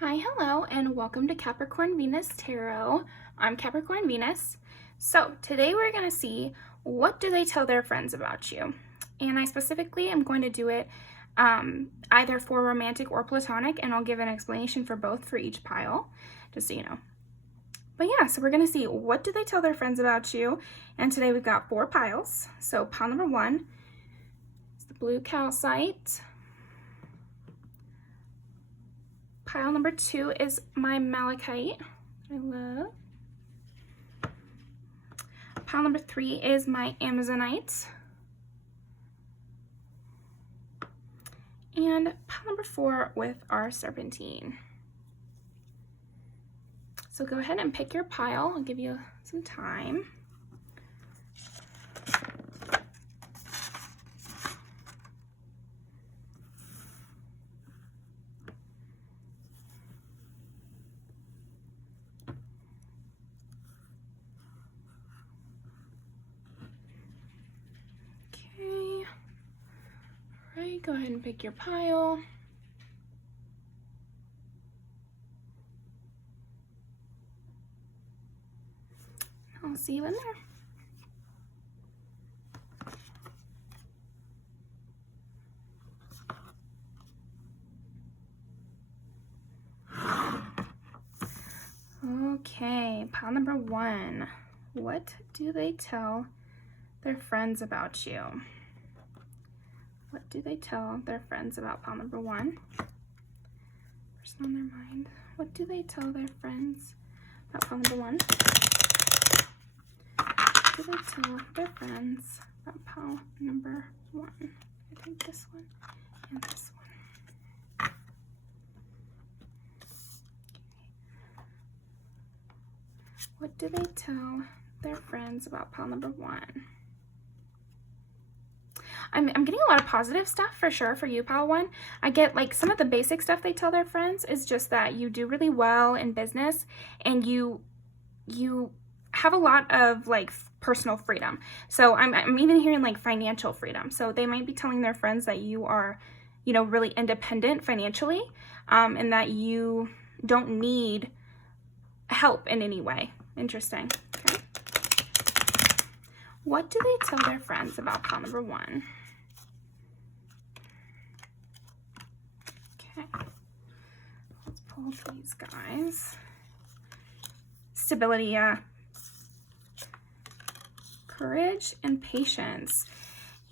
Hi, hello, and welcome to Capricorn Venus Tarot. I'm Capricorn Venus. So today we're going to see what do they tell their friends about you. And I specifically am going to do it either for romantic or platonic, and I'll give an explanation for both for each pile, just so you know. But yeah, so we're going to see what do they tell their friends about you. And today we've got 4 piles. So pile number 1 is the blue calcite. Pile number 2 is my malachite, I love. Pile number 3 is my amazonite. And pile number 4 with our serpentine. So go ahead and pick your pile. I'll give you some time. Go ahead and pick your pile. I'll see you in there. Okay, pile number 1. What do they tell their friends about you? What do they tell their friends about pile number 1? Person on their mind. What do they tell their friends about pile number 1? What do they tell their friends about pile number 1? I think this one and this one. What do they tell their friends about pile number 1? I'm getting a lot of positive stuff for sure for you, pile 1. I get like some of the basic stuff they tell their friends is just that you do really well in business and you have a lot of like personal freedom. So I'm even hearing like financial freedom. So they might be telling their friends that you are, really independent financially, and that you don't need help in any way. Interesting. Okay. What do they tell their friends about pile number 1? Okay, let's pull these guys. Stability, courage and patience.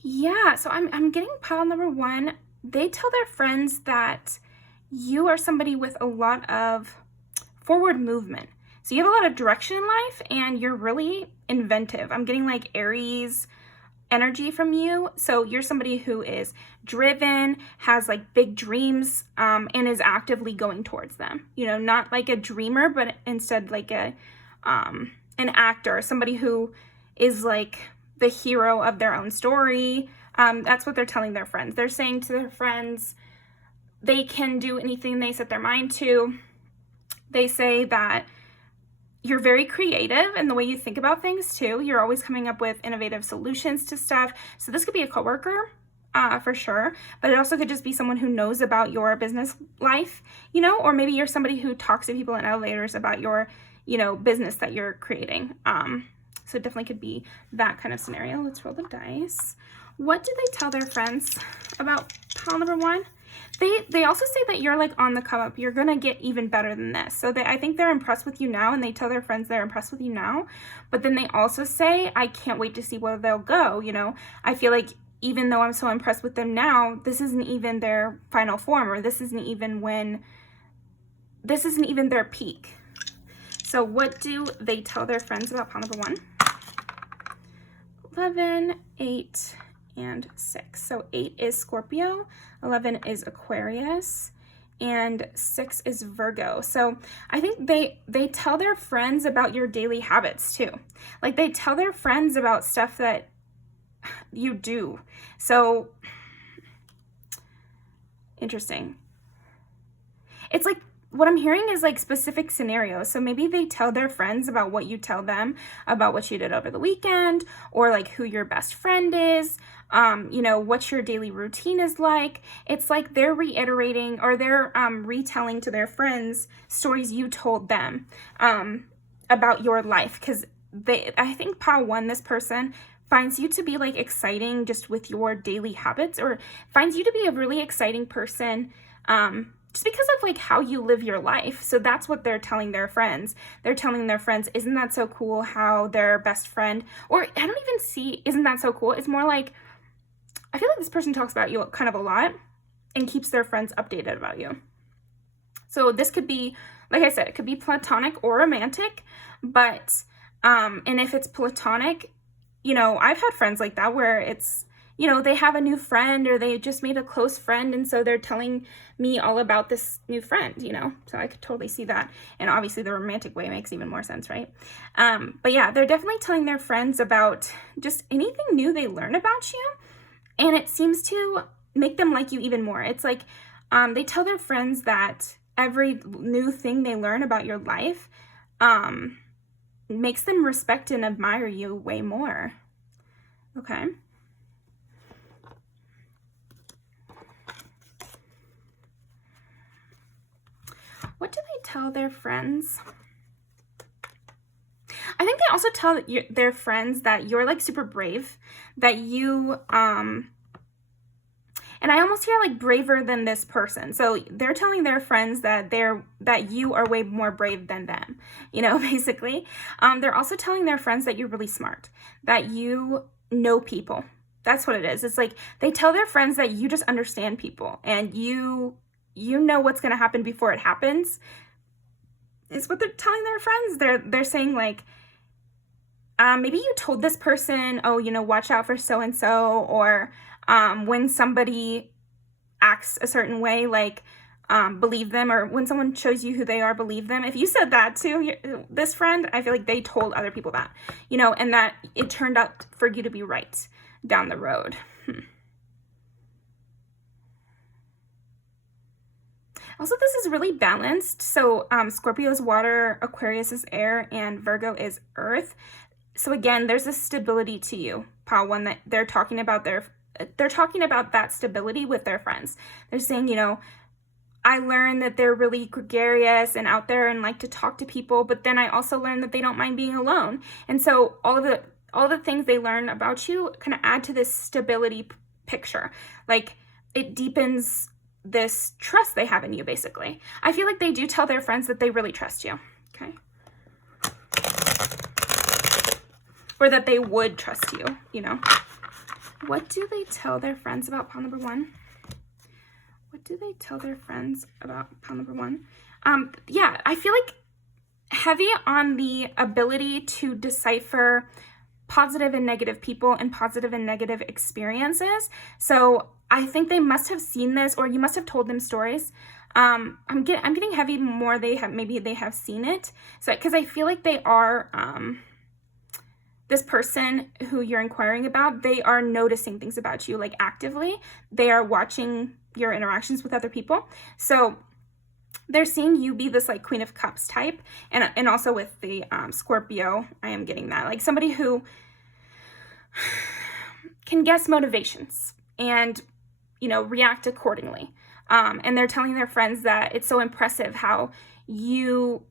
Yeah, so I'm getting pile number 1. They tell their friends that you are somebody with a lot of forward movement. So you have a lot of direction in life and you're really inventive. I'm getting like Aries energy from you. So you're somebody who is driven, has like big dreams, and is actively going towards them. Not like a dreamer, but instead like an actor, somebody who is like the hero of their own story. That's what they're telling their friends. They're saying to their friends, they can do anything they set their mind to. They say that you're very creative in the way you think about things too. You're always coming up with innovative solutions to stuff. So this could be a coworker, for sure, but it also could just be someone who knows about your business life, or maybe you're somebody who talks to people in elevators about your, business that you're creating. So it definitely could be that kind of scenario. Let's roll the dice. What do they tell their friends about pile number 1? They also say that you're like on the come up. You're gonna get even better than this. So I think they're impressed with you now, and they tell their friends they're impressed with you now. But then they also say, I can't wait to see where they'll go. I feel like even though I'm so impressed with them now, this isn't even their final form, or this isn't even their peak. So what do they tell their friends about pile number 1? 11, 8, and 6. So 8 is Scorpio, 11 is Aquarius, and 6 is Virgo. So I think they tell their friends about your daily habits too. Like they tell their friends about stuff that you do. So interesting. It's like what I'm hearing is like specific scenarios. So maybe they tell their friends about what you tell them about what you did over the weekend, or like who your best friend is, what your daily routine is like. It's like they're reiterating, or they're retelling to their friends stories you told them about your life. Because I think pile one, this person finds you to be like exciting just with your daily habits, or finds you to be a really exciting person just because of like how you live your life. So that's what they're telling their friends. They're telling their friends, isn't that so cool how their best friend, or I don't even see, isn't that so cool? It's more like, I feel like this person talks about you kind of a lot and keeps their friends updated about you. So this could be, like I said, it could be platonic or romantic, but, and if it's platonic, I've had friends like that where it's, they have a new friend, or they just made a close friend, and so they're telling me all about this new friend, so I could totally see that. And obviously the romantic way makes even more sense, right? But yeah, they're definitely telling their friends about just anything new they learn about you, and it seems to make them like you even more. It's like they tell their friends that every new thing they learn about your life makes them respect and admire you way more. Okay. What do they tell their friends? I think they also tell their friends that you're like super brave, that you, and I almost hear like braver than this person. So they're telling their friends that you are way more brave than them, basically. They're also telling their friends that you're really smart, that you know people. That's what it is. It's like they tell their friends that you just understand people, and you know what's going to happen before it happens. Is what they're telling their friends. They're saying like, maybe you told this person, oh, watch out for so-and-so, or when somebody acts a certain way, like believe them, or when someone shows you who they are, believe them. If you said that to this friend, I feel like they told other people that, and that it turned out for you to be right down the road. Also, this is really balanced. So Scorpio is water, Aquarius is air, and Virgo is earth. So again, there's a stability to you, pile one, that they're talking about that stability with their friends. They're saying, I learned that they're really gregarious and out there and like to talk to people, but then I also learned that they don't mind being alone. And so all the things they learn about you kind of add to this stability picture. Like it deepens this trust they have in you, basically. I feel like they do tell their friends that they really trust you, okay? Or that they would trust you, What do they tell their friends about pile number one? What do they tell their friends about pile number one? Yeah, I feel like heavy on the ability to decipher positive and negative people and positive and negative experiences. So I think they must have seen this, or you must have told them stories. I'm getting heavy more. Maybe they have seen it. So because I feel like they are this person who you're inquiring about, they are noticing things about you, like actively. They are watching your interactions with other people. So they're seeing you be this like Queen of Cups type, and also with the Scorpio, I am getting that, like somebody who can guess motivations and react accordingly. And they're telling their friends that it's so impressive how you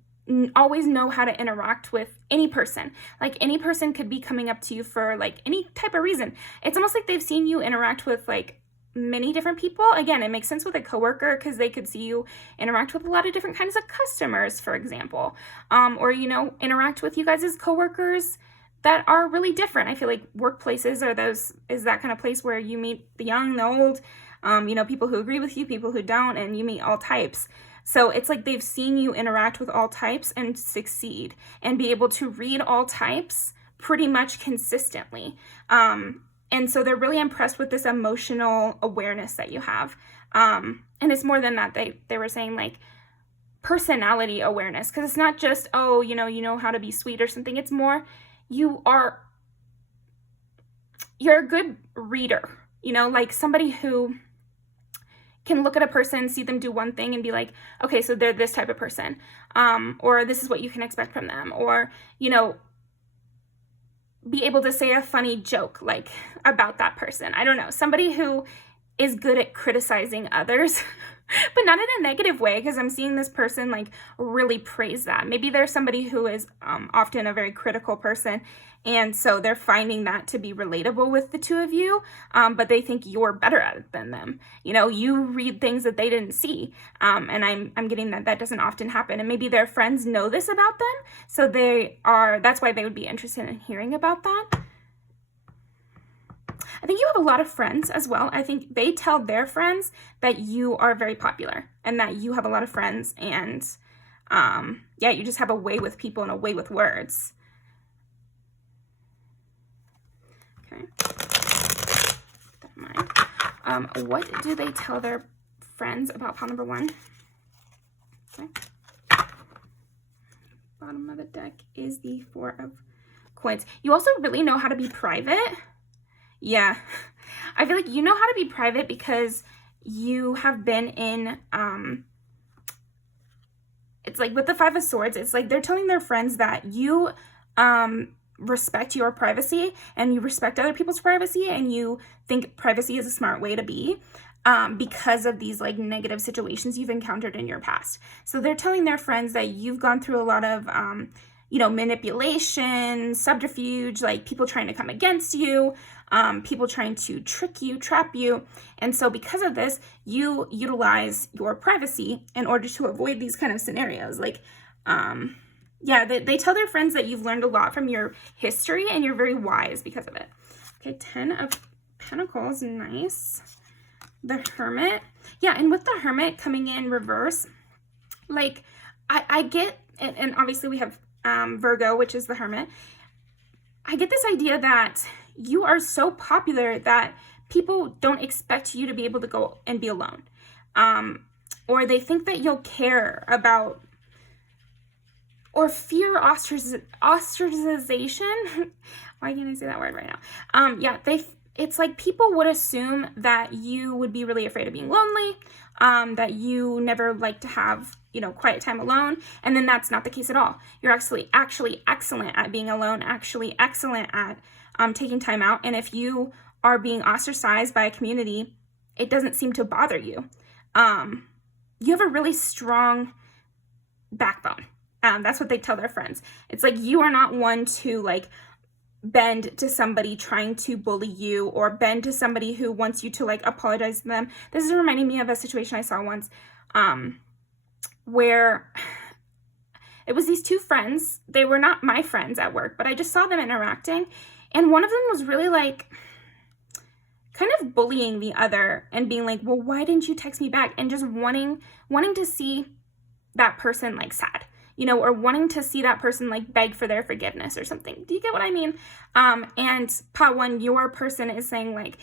always know how to interact with any person. Like any person could be coming up to you for like any type of reason. It's almost like they've seen you interact with like many different people. Again, it makes sense with a coworker because they could see you interact with a lot of different kinds of customers, for example, or interact with you guys as coworkers that are really different. I feel like workplaces is that kind of place where you meet the young, the old, people who agree with you, people who don't, and you meet all types. So it's like they've seen you interact with all types and succeed and be able to read all types pretty much consistently. And so they're really impressed with this emotional awareness that you have. And it's more than that. They were saying like personality awareness, because it's not just, oh, you know how to be sweet or something. It's more, you're a good reader, like somebody who can look at a person, see them do one thing and be like, okay, so they're this type of person, or this is what you can expect from them, or, you know, be able to say a funny joke like about that person. I don't know, somebody who is good at criticizing others, but not in a negative way, because I'm seeing this person like really praise that. Maybe there's somebody who is often a very critical person, and so they're finding that to be relatable with the two of you, but they think you're better at it than them. You know, you read things that they didn't see, and I'm getting that doesn't often happen, and maybe their friends know this about them, so that's why they would be interested in hearing about that. I think you have a lot of friends as well. I think they tell their friends that you are very popular and that you have a lot of friends, and yeah, you just have a way with people and a way with words. Okay. Keep that in mind. What do they tell their friends about pile number 1? Okay. Bottom of the deck is the 4 of Coins. You also really know how to be private. Yeah, I feel like you know how to be private because you have been in, it's like with the 5 of Swords, it's like they're telling their friends that you respect your privacy and you respect other people's privacy, and you think privacy is a smart way to be because of these like negative situations you've encountered in your past. So they're telling their friends that you've gone through a lot of you know, manipulation, subterfuge, like people trying to come against you, people trying to trick you, trap you. And so because of this, you utilize your privacy in order to avoid these kind of scenarios. Like, yeah, they tell their friends that you've learned a lot from your history and you're very wise because of it. Okay, 10 of Pentacles, nice. The Hermit. Yeah, and with the Hermit coming in reverse, like, I get, and obviously we have Virgo, which is the Hermit. I get this idea that you are so popular that people don't expect you to be able to go and be alone. Or they think that you'll care about or fear ostracization. Why can't I say that word right now? Yeah, it's like people would assume that you would be really afraid of being lonely, that you never like to have, you know, quiet time alone. And then that's not the case at all. You're actually excellent at being alone, actually excellent at taking time out. And if you are being ostracized by a community, it doesn't seem to bother you. You have a really strong backbone. That's what they tell their friends. It's like you are not one to like bend to somebody trying to bully you or bend to somebody who wants you to like apologize to them. This is reminding me of a situation I saw once where it was these 2 friends. They were not my friends at work, but I just saw them interacting, and one of them was really like kind of bullying the other and being like, well, why didn't you text me back? And just wanting to see that person like sad, you know, or wanting to see that person like beg for their forgiveness or something. Do you get what I mean? And part 1, your person is saying like,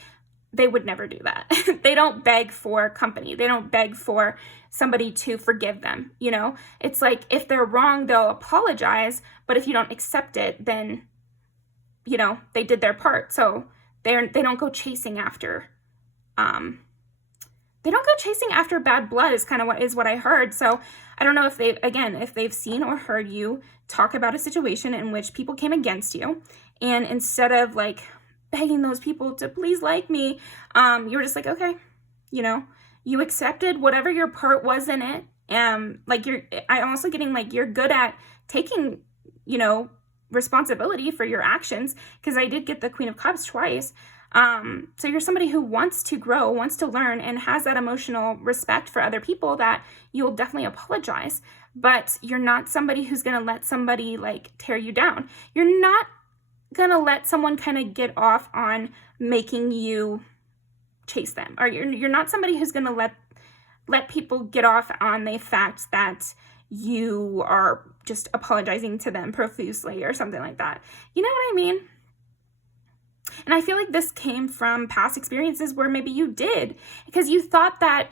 they would never do that. They don't beg for company. They don't beg for somebody to forgive them, you know? It's like, if they're wrong, they'll apologize, but if you don't accept it, then, you know, they did their part. So they don't go chasing after, bad blood is kind of what I heard. So I don't know if they've seen or heard you talk about a situation in which people came against you, and instead of like begging those people to please like me, you were just like, okay, you know, you accepted whatever your part was in it. Like I'm also getting like you're good at taking, you know, responsibility for your actions, because I did get the Queen of Cups twice. So you're somebody who wants to grow, wants to learn, and has that emotional respect for other people that you'll definitely apologize, but you're not somebody who's going to let somebody like tear you down. You're not going to let someone kind of get off on making you chase them, or you're not somebody who's going to let people get off on the fact that you are just apologizing to them profusely or something like that. You know what I mean? And I feel like this came from past experiences where maybe you did, because you thought that,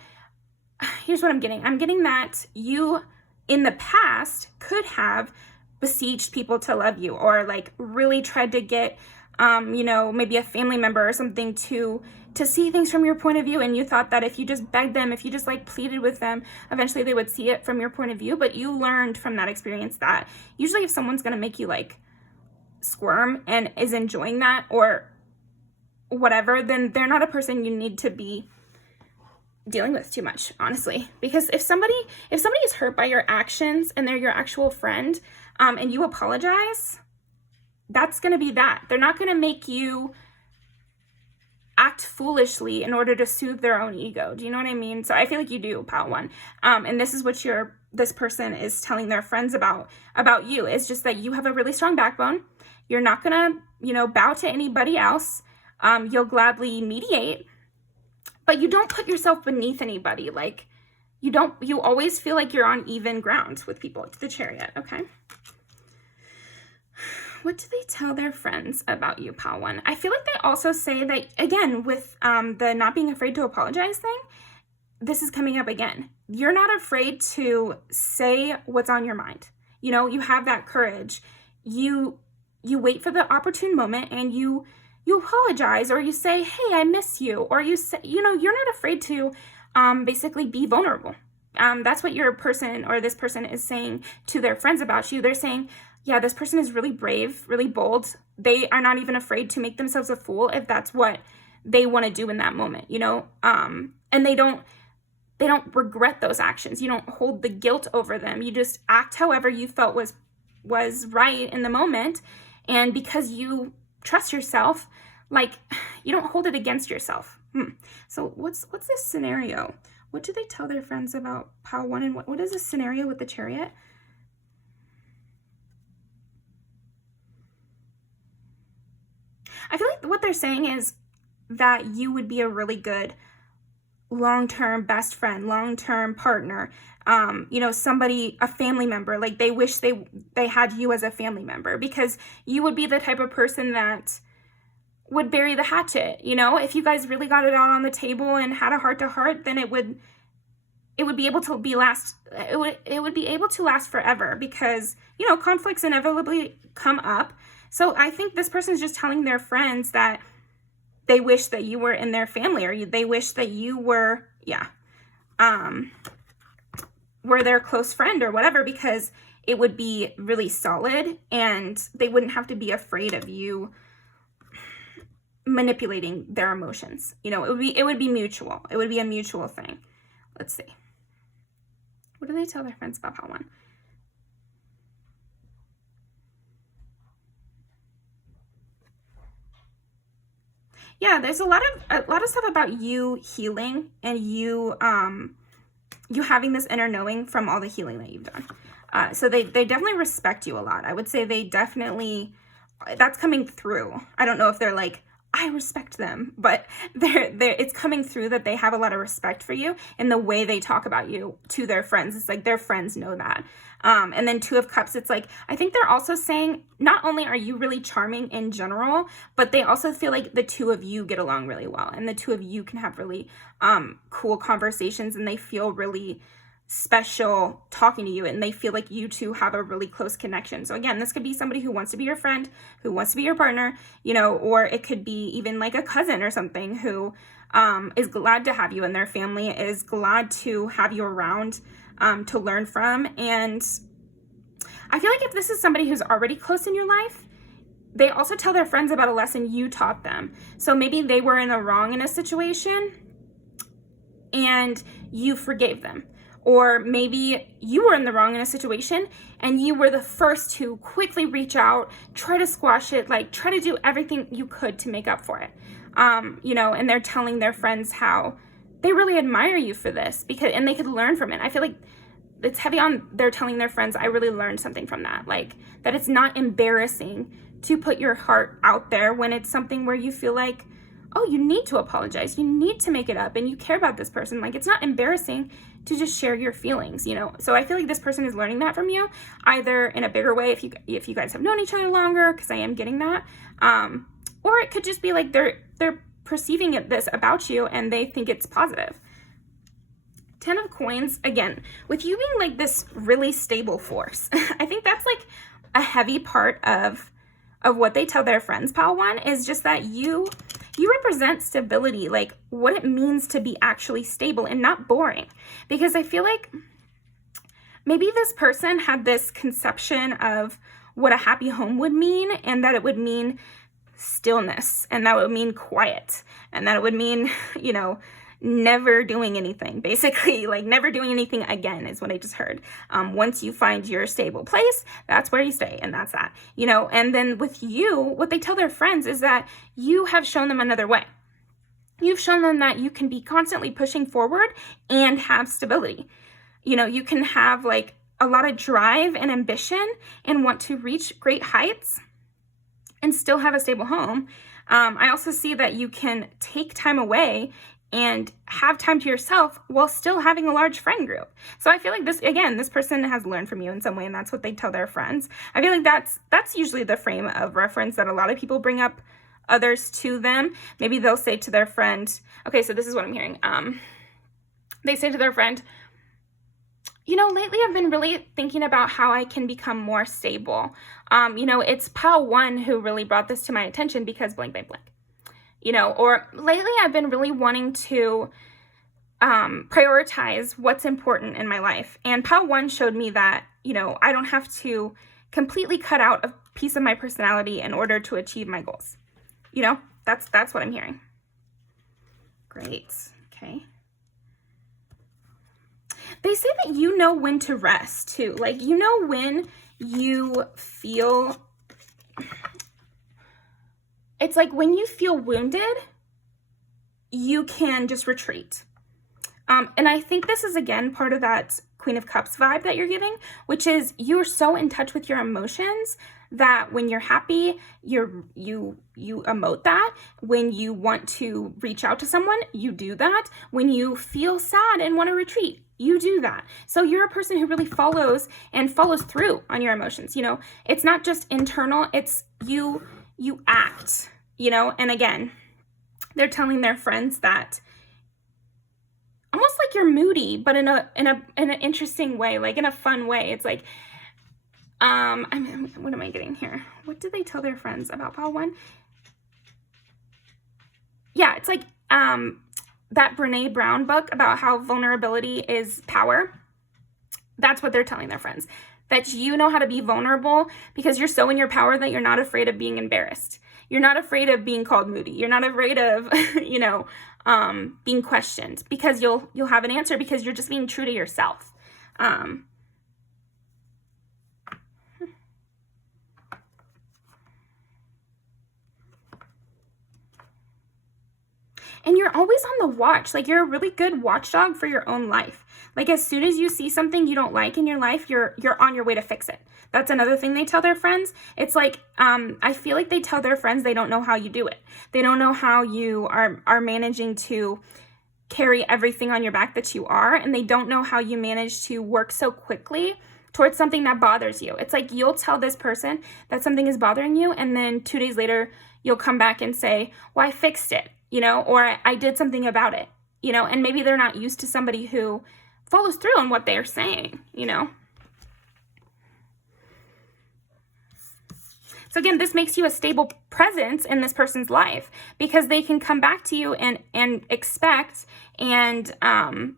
here's what I'm getting. I'm getting that you in the past could have besieged people to love you, or like really tried to get, you know, maybe a family member or something to to see things from your point of view, and you thought that if you just begged them, if you just like pleaded with them, eventually they would see it from your point of view. But you learned from that experience that usually if someone's going to make you like squirm and is enjoying that or whatever, then they're not a person you need to be dealing with too much, honestly. Because if somebody is hurt by your actions and they're your actual friend, and you apologize, that's going to be that. They're not going to make you act foolishly in order to soothe their own ego. Do you know what I mean? So I feel like you do, pile one. And this is what this person is telling their friends about you. It's just that you have a really strong backbone. You're not going to, bow to anybody else. You'll gladly mediate, but you don't put yourself beneath anybody. Like you always feel like you're on even ground with people. It's the Chariot. Okay. What do they tell their friends about you, pile one? I feel like they also say that, again, with the not being afraid to apologize thing, this is coming up again. You're not afraid to say what's on your mind. You have that courage. You wait for the opportune moment and you apologize, or you say, hey, I miss you. Or you say, you're not afraid to basically be vulnerable. That's what your person or this person is saying to their friends about you. They're saying, yeah, this person is really brave, really bold. They are not even afraid to make themselves a fool if that's what they want to do in that moment, and they don't regret those actions. You don't hold the guilt over them. You just act however you felt was right in the moment. And because you trust yourself, like, you don't hold it against yourself. So what's this scenario? What do they tell their friends about pile one, and what is this scenario with the Chariot? I feel like what they're saying is that you would be a really good long-term best friend, long-term partner, somebody, a family member. Like they wish they had you as a family member, because you would be the type of person that would bury the hatchet. If you guys really got it out on the table and had a heart-to-heart, then it would be able to last forever, because conflicts inevitably come up. So I think this person's just telling their friends that they wish that you were in their family, or they wish that you were their close friend or whatever, because it would be really solid and they wouldn't have to be afraid of you manipulating their emotions. It would be mutual. It would be a mutual thing. Let's see. What do they tell their friends about pile one? Yeah, there's a lot of stuff about you healing and you having this inner knowing from all the healing that you've done. So they definitely respect you a lot. I would say that's coming through. I don't know if they're like, I respect them, but it's coming through that they have a lot of respect for you in the way they talk about you to their friends. It's like their friends know that. And then Two of Cups, it's like, I think they're also saying, not only are you really charming in general, but they also feel like the two of you get along really well, and the two of you can have really cool conversations, and they feel really special talking to you, and they feel like you two have a really close connection. So again, this could be somebody who wants to be your friend, who wants to be your partner, or it could be even like a cousin or something who is glad to have you, and their family is glad to have you around to learn from. And I feel like if this is somebody who's already close in your life, they also tell their friends about a lesson you taught them. So maybe they were in the wrong in a situation and you forgave them. Or maybe you were in the wrong in a situation and you were the first to quickly reach out, try to squash it, like try to do everything you could to make up for it. And they're telling their friends how they really admire you for this, and they could learn from it. I feel like it's heavy on they're telling their friends, I really learned something from that. Like that it's not embarrassing to put your heart out there when it's something where you feel like, oh, you need to apologize, you need to make it up, and you care about this person. Like it's not embarrassing to just share your feelings, So I feel like this person is learning that from you, either in a bigger way if you guys have known each other longer, because I am getting that, or it could just be like they're perceiving this about you and they think it's positive. 10 of Coins, again, with you being like this really stable force, I think that's like a heavy part of what they tell their friends, pile one, is just that you you represent stability, like what it means to be actually stable and not boring. Because I feel like maybe this person had this conception of what a happy home would mean, and that it would mean stillness, and that would mean quiet, and that it would mean, you know, never doing anything, basically, like never doing anything again is what I just heard. Once you find your stable place, that's where you stay, and that's that, you know. And then with you, what they tell their friends is that you have shown them another way. You've shown them that you can be constantly pushing forward and have stability. You know, you can have like a lot of drive and ambition and want to reach great heights and still have a stable home. I also see that you can take time away and have time to yourself while still having a large friend group. So I feel like this person has learned from you in some way, and that's what they tell their friends. I feel like that's usually the frame of reference that a lot of people bring up others to them. Maybe they'll say to their friend, okay, so this is what I'm hearing. They say to their friend, you know, lately I've been really thinking about how I can become more stable. You know, it's pile one who really brought this to my attention because blank, blank, blank. You know, or lately I've been really wanting to prioritize what's important in my life. And pile one showed me that, you know, I don't have to completely cut out a piece of my personality in order to achieve my goals. You know, that's what I'm hearing. Great. Okay. They say that you know when to rest too. Like, you know when you feel, it's like when you feel wounded, you can just retreat. And I think this is, again, part of that Queen of Cups vibe that you're giving, which is you're so in touch with your emotions that when you're happy, you emote that. When you want to reach out to someone, you do that. When you feel sad and want to retreat, you do that. So you're a person who really follows through on your emotions. You know, it's not just internal, it's you act, you know. And again, they're telling their friends that almost like you're moody, but in an interesting way, like in a fun way. It's like, what am I getting here? What did they tell their friends about pile one? Yeah, it's like that Brene Brown book about how vulnerability is power. That's what they're telling their friends. That you know how to be vulnerable because you're so in your power that you're not afraid of being embarrassed. You're not afraid of being called moody. You're not afraid of, you know, being questioned because you'll have an answer because you're just being true to yourself. And you're always on the watch. Like, you're a really good watchdog for your own life. Like, as soon as you see something you don't like in your life, you're on your way to fix it. That's another thing they tell their friends. It's like, I feel like they tell their friends they don't know how you do it. They don't know how you are managing to carry everything on your back that you are, and they don't know how you manage to work so quickly towards something that bothers you. It's like you'll tell this person that something is bothering you, and then 2 days later, you'll come back and say, well, I fixed it, you know, or I did something about it, you know, and maybe they're not used to somebody who follows through on what they're saying, you know. So again, this makes you a stable presence in this person's life because they can come back to you and expect some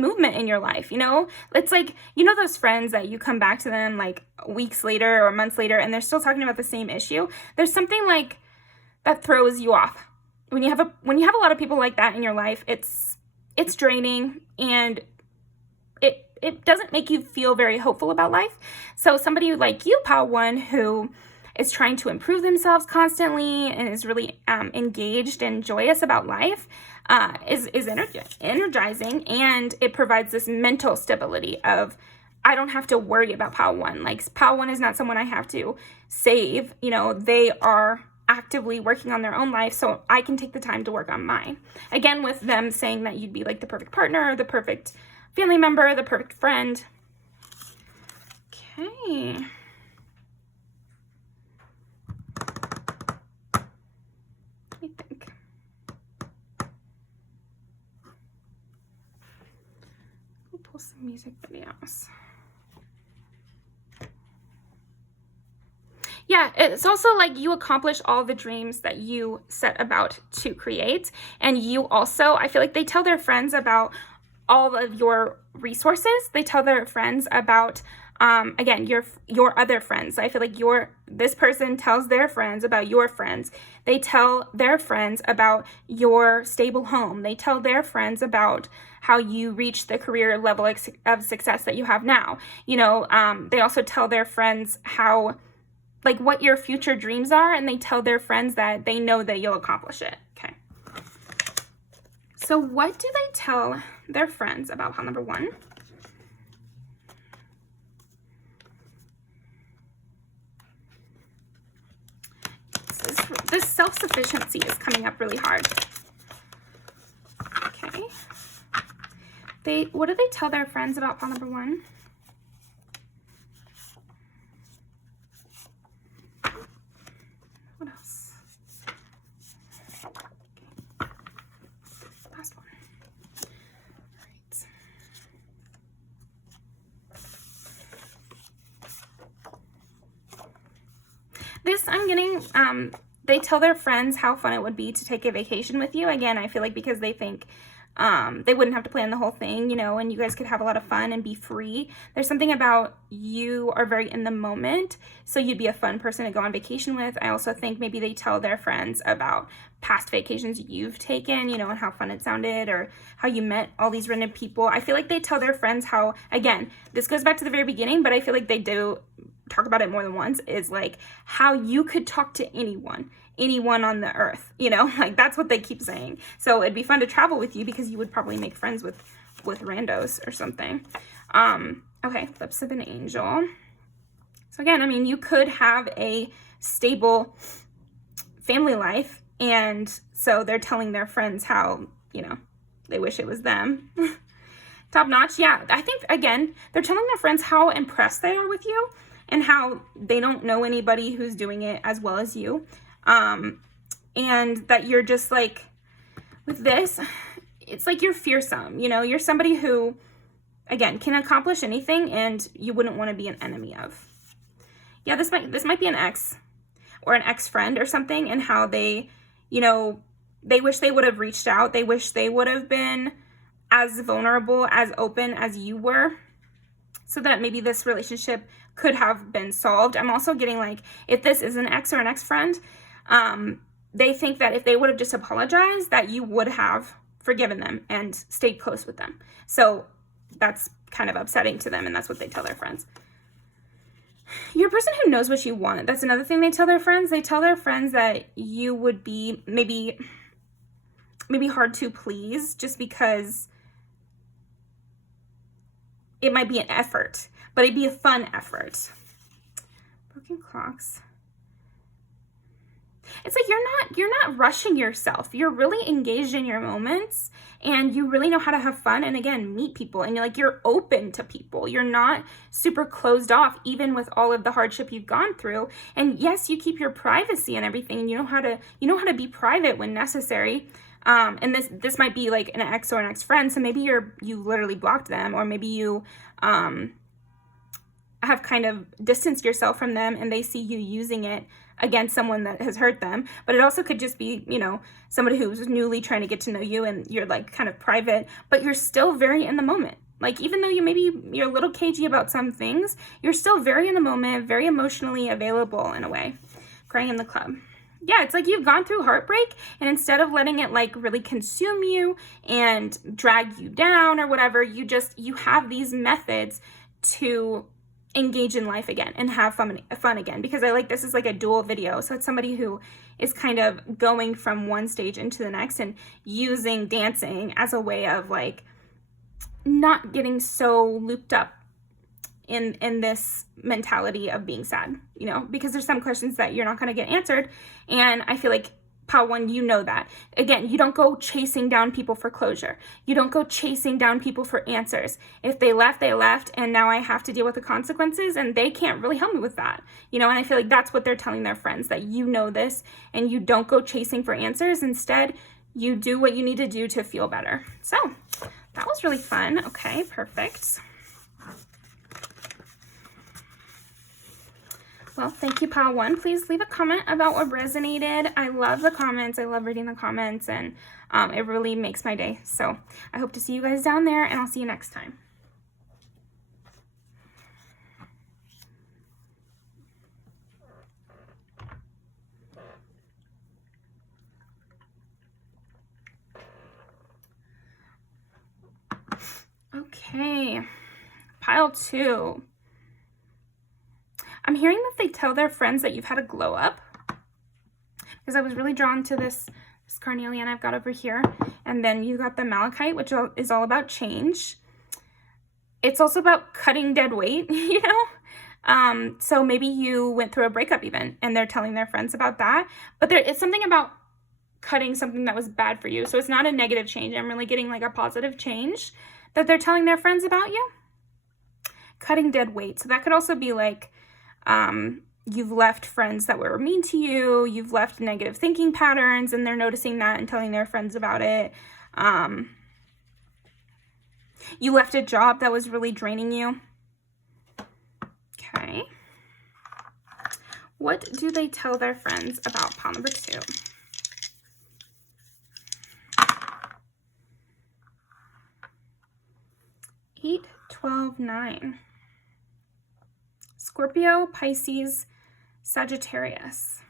movement in your life, you know? It's like, you know, those friends that you come back to them like weeks later or months later and they're still talking about the same issue. There's something like that throws you off. When you have a lot of people like that in your life, it's draining and it doesn't make you feel very hopeful about life. So somebody like you, pile one, who is trying to improve themselves constantly and is really engaged and joyous about life, is energizing, and it provides this mental stability of, I don't have to worry about pile one. Like, pile one is not someone I have to save. You know, they are actively working on their own life, so I can take the time to work on mine. Again, with them saying that you'd be like the perfect partner, the perfect family member, the perfect friend. Okay. Let me think. Let me pull some music videos. Yeah, it's also like you accomplish all the dreams that you set about to create. And you also, I feel like they tell their friends about all of your resources. They tell their friends about, again, your other friends. I feel like this person tells their friends about your friends. They tell their friends about your stable home. They tell their friends about how you reach the career level of success that you have now. They also tell their friends how, like, what your future dreams are, and they tell their friends that they know that you'll accomplish it. Okay. So what do they tell their friends about pile number 1? This self-sufficiency is coming up really hard. Okay. What do they tell their friends about pile number 1? What else? Okay. Last one. All right. This I'm getting, they tell their friends how fun it would be to take a vacation with you. Again, I feel like because they think they wouldn't have to plan the whole thing, and you guys could have a lot of fun and be free. There's something about you are very in the moment, so you'd be a fun person to go on vacation with. I also think maybe they tell their friends about past vacations you've taken, and how fun it sounded, or how you met all these random people. I feel like they tell their friends how, again, this goes back to the very beginning, but I feel like they do talk about it more than once, is like how you could talk to anyone on the earth, like that's what they keep saying. So it'd be fun to travel with you because you would probably make friends with randos or something. Okay, lips of an angel. So again, I mean, you could have a stable family life, and so they're telling their friends how, they wish it was them. Top notch. Yeah, I think, again, they're telling their friends how impressed they are with you and how they don't know anybody who's doing it as well as you. And that you're just like, with this, it's like you're fearsome, you're somebody who, again, can accomplish anything and you wouldn't want to be an enemy of. Yeah, this might be an ex or an ex-friend or something, and how they, they wish they would have reached out. They wish they would have been as vulnerable, as open as you were, so that maybe this relationship could have been solved. I'm also getting like, if this is an ex or an ex-friend, they think that if they would have just apologized, that you would have forgiven them and stayed close with them. So that's kind of upsetting to them, and that's what they tell their friends. You're a person who knows what you want. That's another thing they tell their friends. They tell their friends that you would be maybe hard to please, just because it might be an effort, but it'd be a fun effort. Broken clocks. It's like you're not rushing yourself. You're really engaged in your moments, and you really know how to have fun and, again, meet people, and you're open to people. You're not super closed off, even with all of the hardship you've gone through. And yes, you keep your privacy and everything, and you know how to be private when necessary. And this might be like an ex or an ex-friend, so maybe you literally blocked them, or maybe you have kind of distanced yourself from them, and they see you using it against someone that has hurt them. But it also could just be, somebody who's newly trying to get to know you, and you're like kind of private, but you're still very in the moment. Like, even though you're a little cagey about some things, you're still very in the moment, very emotionally available in a way. Crying in the club. Yeah, it's like you've gone through heartbreak, and instead of letting it like really consume you and drag you down or whatever, you have these methods to engage in life again and have fun again. Because I like, this is like a dual video, so it's somebody who is kind of going from one stage into the next and using dancing as a way of like not getting so looped up in this mentality of being sad, because there's some questions that you're not going to get answered. And I feel like pile 1, that. Again, you don't go chasing down people for closure. You don't go chasing down people for answers. If they left, they left, and now I have to deal with the consequences, and they can't really help me with that. And I feel like that's what they're telling their friends, that this, and you don't go chasing for answers. Instead, you do what you need to do to feel better. So that was really fun. Okay, perfect. Well, thank you, pile 1. Please leave a comment about what resonated. I love the comments. I love reading the comments, and it really makes my day. So I hope to see you guys down there, and I'll see you next time. Okay, pile 2. I'm hearing that they tell their friends that you've had a glow up, because I was really drawn to this carnelian I've got over here, and then you got the malachite, which is all about change. It's also about cutting dead weight, you know? So maybe you went through a breakup even, and they're telling their friends about that, but it's something about cutting something that was bad for you. So it's not a negative change. I'm really getting like a positive change that they're telling their friends about you. Cutting dead weight. So that could also be like, you've left friends that were mean to you, you've left negative thinking patterns, and they're noticing that and telling their friends about it. You left a job that was really draining you. Okay. What do they tell their friends about pile number 2? Eight, 12, 9. Scorpio, Pisces, Sagittarius.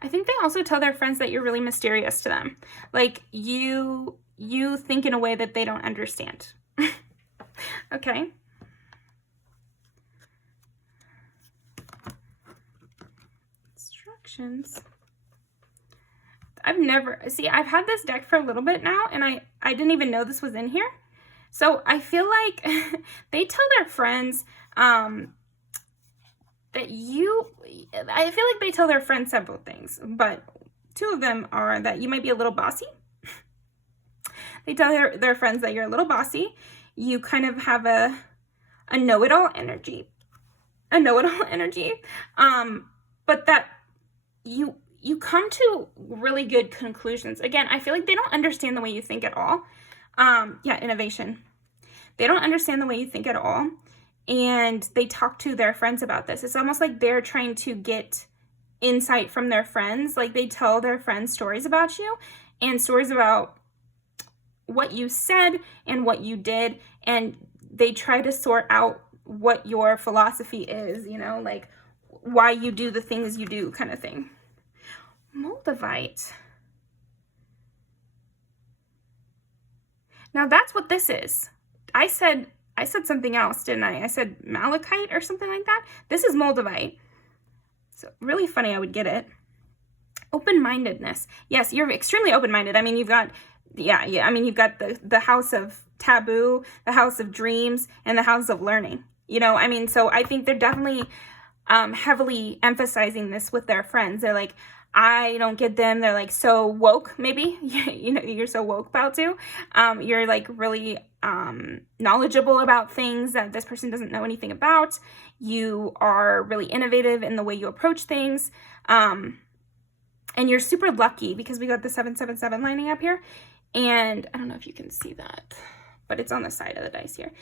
I think they also tell their friends that you're really mysterious to them. Like you think in a way that they don't understand. Okay. Instructions. I've had this deck for a little bit now, and I didn't even know this was in here. So I feel like they tell their friends I feel like they tell their friends several things, but 2 of them are that you might be a little bossy. They tell their friends that you're a little bossy. You kind of have a know-it-all energy. But that you come to really good conclusions. Again, I feel like they don't understand the way you think at all. Innovation. They don't understand the way you think at all. And they talk to their friends about this. It's almost like they're trying to get insight from their friends. Like they tell their friends stories about you and stories about what you said and what you did. And they try to sort out what your philosophy is, you know, like why you do the things you do kind of thing. Moldavite. Now that's what this is. I said something else, didn't I? I said malachite or something like that. This is moldavite. So really funny I would get it. Open-mindedness. Yes, you're extremely open-minded. I mean, you've got, you've got the house of taboo, the house of dreams, and the house of learning. You know, I mean, so I think they're definitely heavily emphasizing this with their friends. They're like, I don't get them. They're like so woke, maybe. You know, you're so woke about too. You're like really knowledgeable about things that this person doesn't know anything about. You are really innovative in the way you approach things. And you're super lucky because we got the 777 lining up here. And I don't know if you can see that, but it's on the side of the dice here.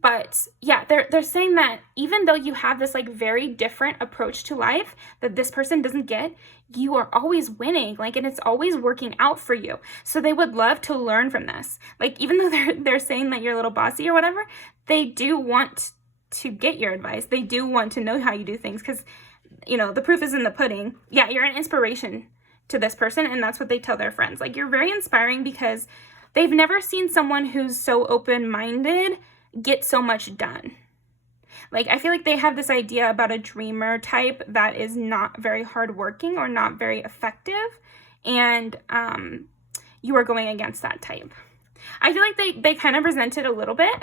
But yeah, they're saying that even though you have this like very different approach to life that this person doesn't get, you are always winning, like, and it's always working out for you. So they would love to learn from this. Like, even though they're saying that you're a little bossy or whatever, they do want to get your advice. They do want to know how you do things because, you know, the proof is in the pudding. Yeah, you're an inspiration to this person, and that's what they tell their friends. Like, you're very inspiring because they've never seen someone who's so open-minded get so much done. Like, I feel like they have this idea about a dreamer type that is not very hardworking or not very effective, and you are going against that type. I feel like they kind of resent it a little bit,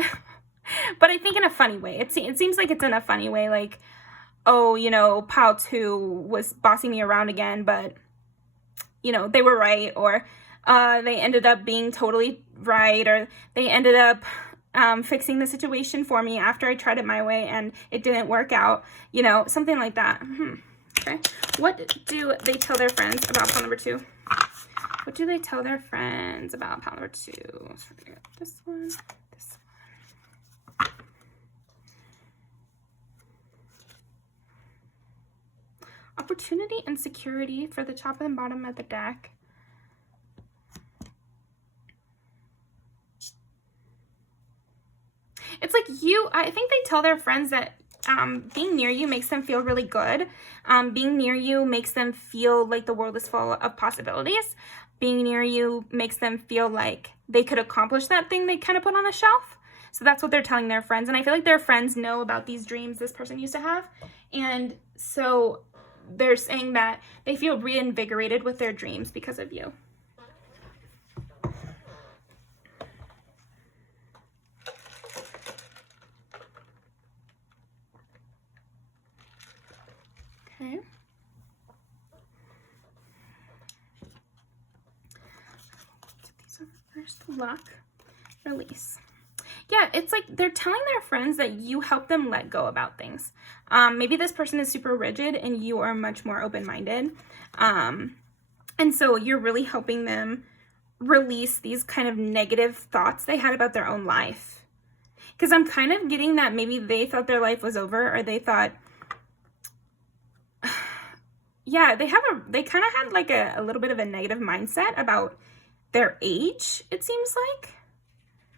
but I think in a funny way. It seems like it's in a funny way, like, oh, you know, pile 2 was bossing me around again, but, you know, they were right, or they ended up being totally right, or they ended up fixing the situation for me after I tried it my way and it didn't work out, you know, something like that. Okay. What do they tell their friends about pile number 2? What do they tell their friends about pile number 2? So we got this one, this one. opportunity and security for the top and bottom of the deck. It's like I think they tell their friends that being near you makes them feel really good. Being near you makes them feel like the world is full of possibilities. Being near you makes them feel like they could accomplish that thing they kind of put on the shelf. So that's what they're telling their friends. And I feel like their friends know about these dreams this person used to have. And so they're saying that they feel reinvigorated with their dreams because of you. Okay. Get these over first. Luck. Release. Yeah, it's like they're telling their friends that you help them let go about things. Maybe this person is super rigid and you are much more open-minded. And so you're really helping them release these kind of negative thoughts they had about their own life. Because I'm kind of getting that maybe they thought their life was over, or they thought, yeah, they kind of had like a little bit of a negative mindset about their age, it seems like.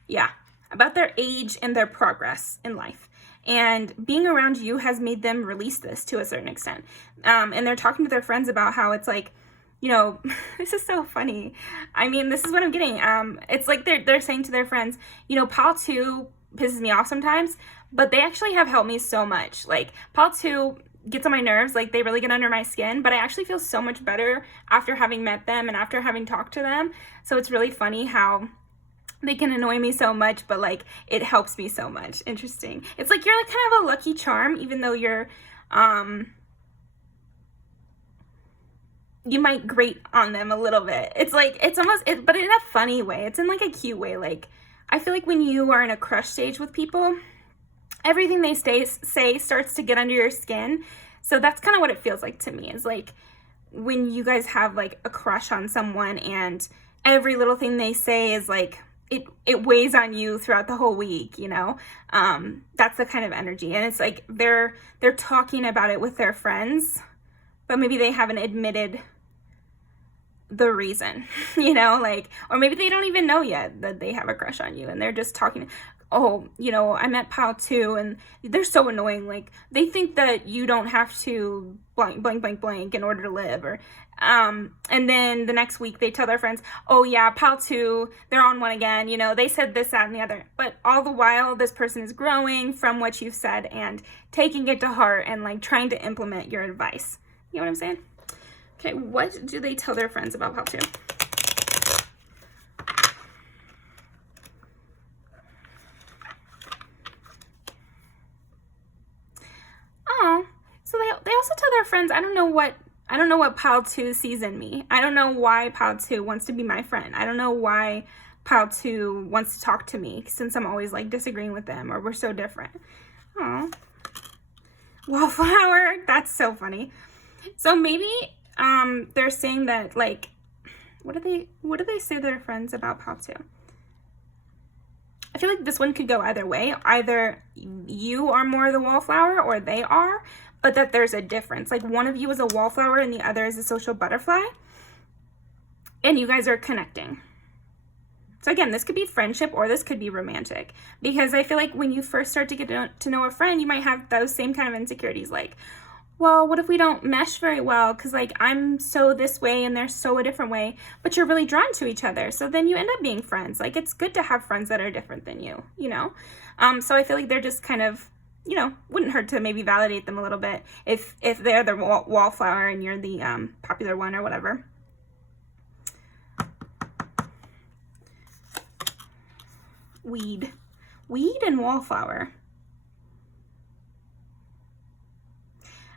Yeah, about their age and their progress in life. And being around you has made them release this to a certain extent. And they're talking to their friends about how it's like, you know, this is so funny. I mean, this is what I'm getting. It's like they're saying to their friends, you know, Pal 2 pisses me off sometimes, but they actually have helped me so much. Like, Pal 2 gets on my nerves, like they really get under my skin, but I actually feel so much better after having met them and after having talked to them. So it's really funny how they can annoy me so much, but like it helps me so much. Interesting. It's like you're like kind of a lucky charm, even though you're you might grate on them a little bit. It's like it's almost but in a funny way. It's in like a cute way. Like I feel like when you are in a crush stage with people, everything they say starts to get under your skin. So that's kind of what it feels like to me, is like when you guys have like a crush on someone and every little thing they say is like it weighs on you throughout the whole week, you know. That's the kind of energy. And it's like they're talking about it with their friends, but maybe they haven't admitted the reason, you know, like, or maybe they don't even know yet that they have a crush on you and they're just talking, oh, you know, I met Pal 2 and they're so annoying. Like they think that you don't have to blank, blank, blank, blank in order to live, or, and then the next week they tell their friends, oh yeah, Pal 2, they're on one again. You know, they said this, that, and the other, but all the while this person is growing from what you've said and taking it to heart and like trying to implement your advice. You know what I'm saying? Okay, what do they tell their friends about Pal 2? Oh, so they also tell their friends, I don't know what Pal 2 sees in me. I don't know why Pal 2 wants to be my friend. I don't know why Pal 2 wants to talk to me since I'm always like disagreeing with them or we're so different. Oh, wallflower, that's so funny. So maybe they're saying that like, what do they say to their friends about Pal 2? I feel like this one could go either way. Either you are more the wallflower or they are, but that there's a difference. Like one of you is a wallflower and the other is a social butterfly. And you guys are connecting. So again, this could be friendship or this could be romantic. Because I feel like when you first start to get to know a friend, you might have those same kind of insecurities. Like, well, what if we don't mesh very well? Because like I'm so this way and they're so a different way, but you're really drawn to each other. So then you end up being friends. Like it's good to have friends that are different than you, you know? So I feel like they're just kind of, you know, wouldn't hurt to maybe validate them a little bit if they're the wallflower and you're the popular one or whatever. Weed and wallflower.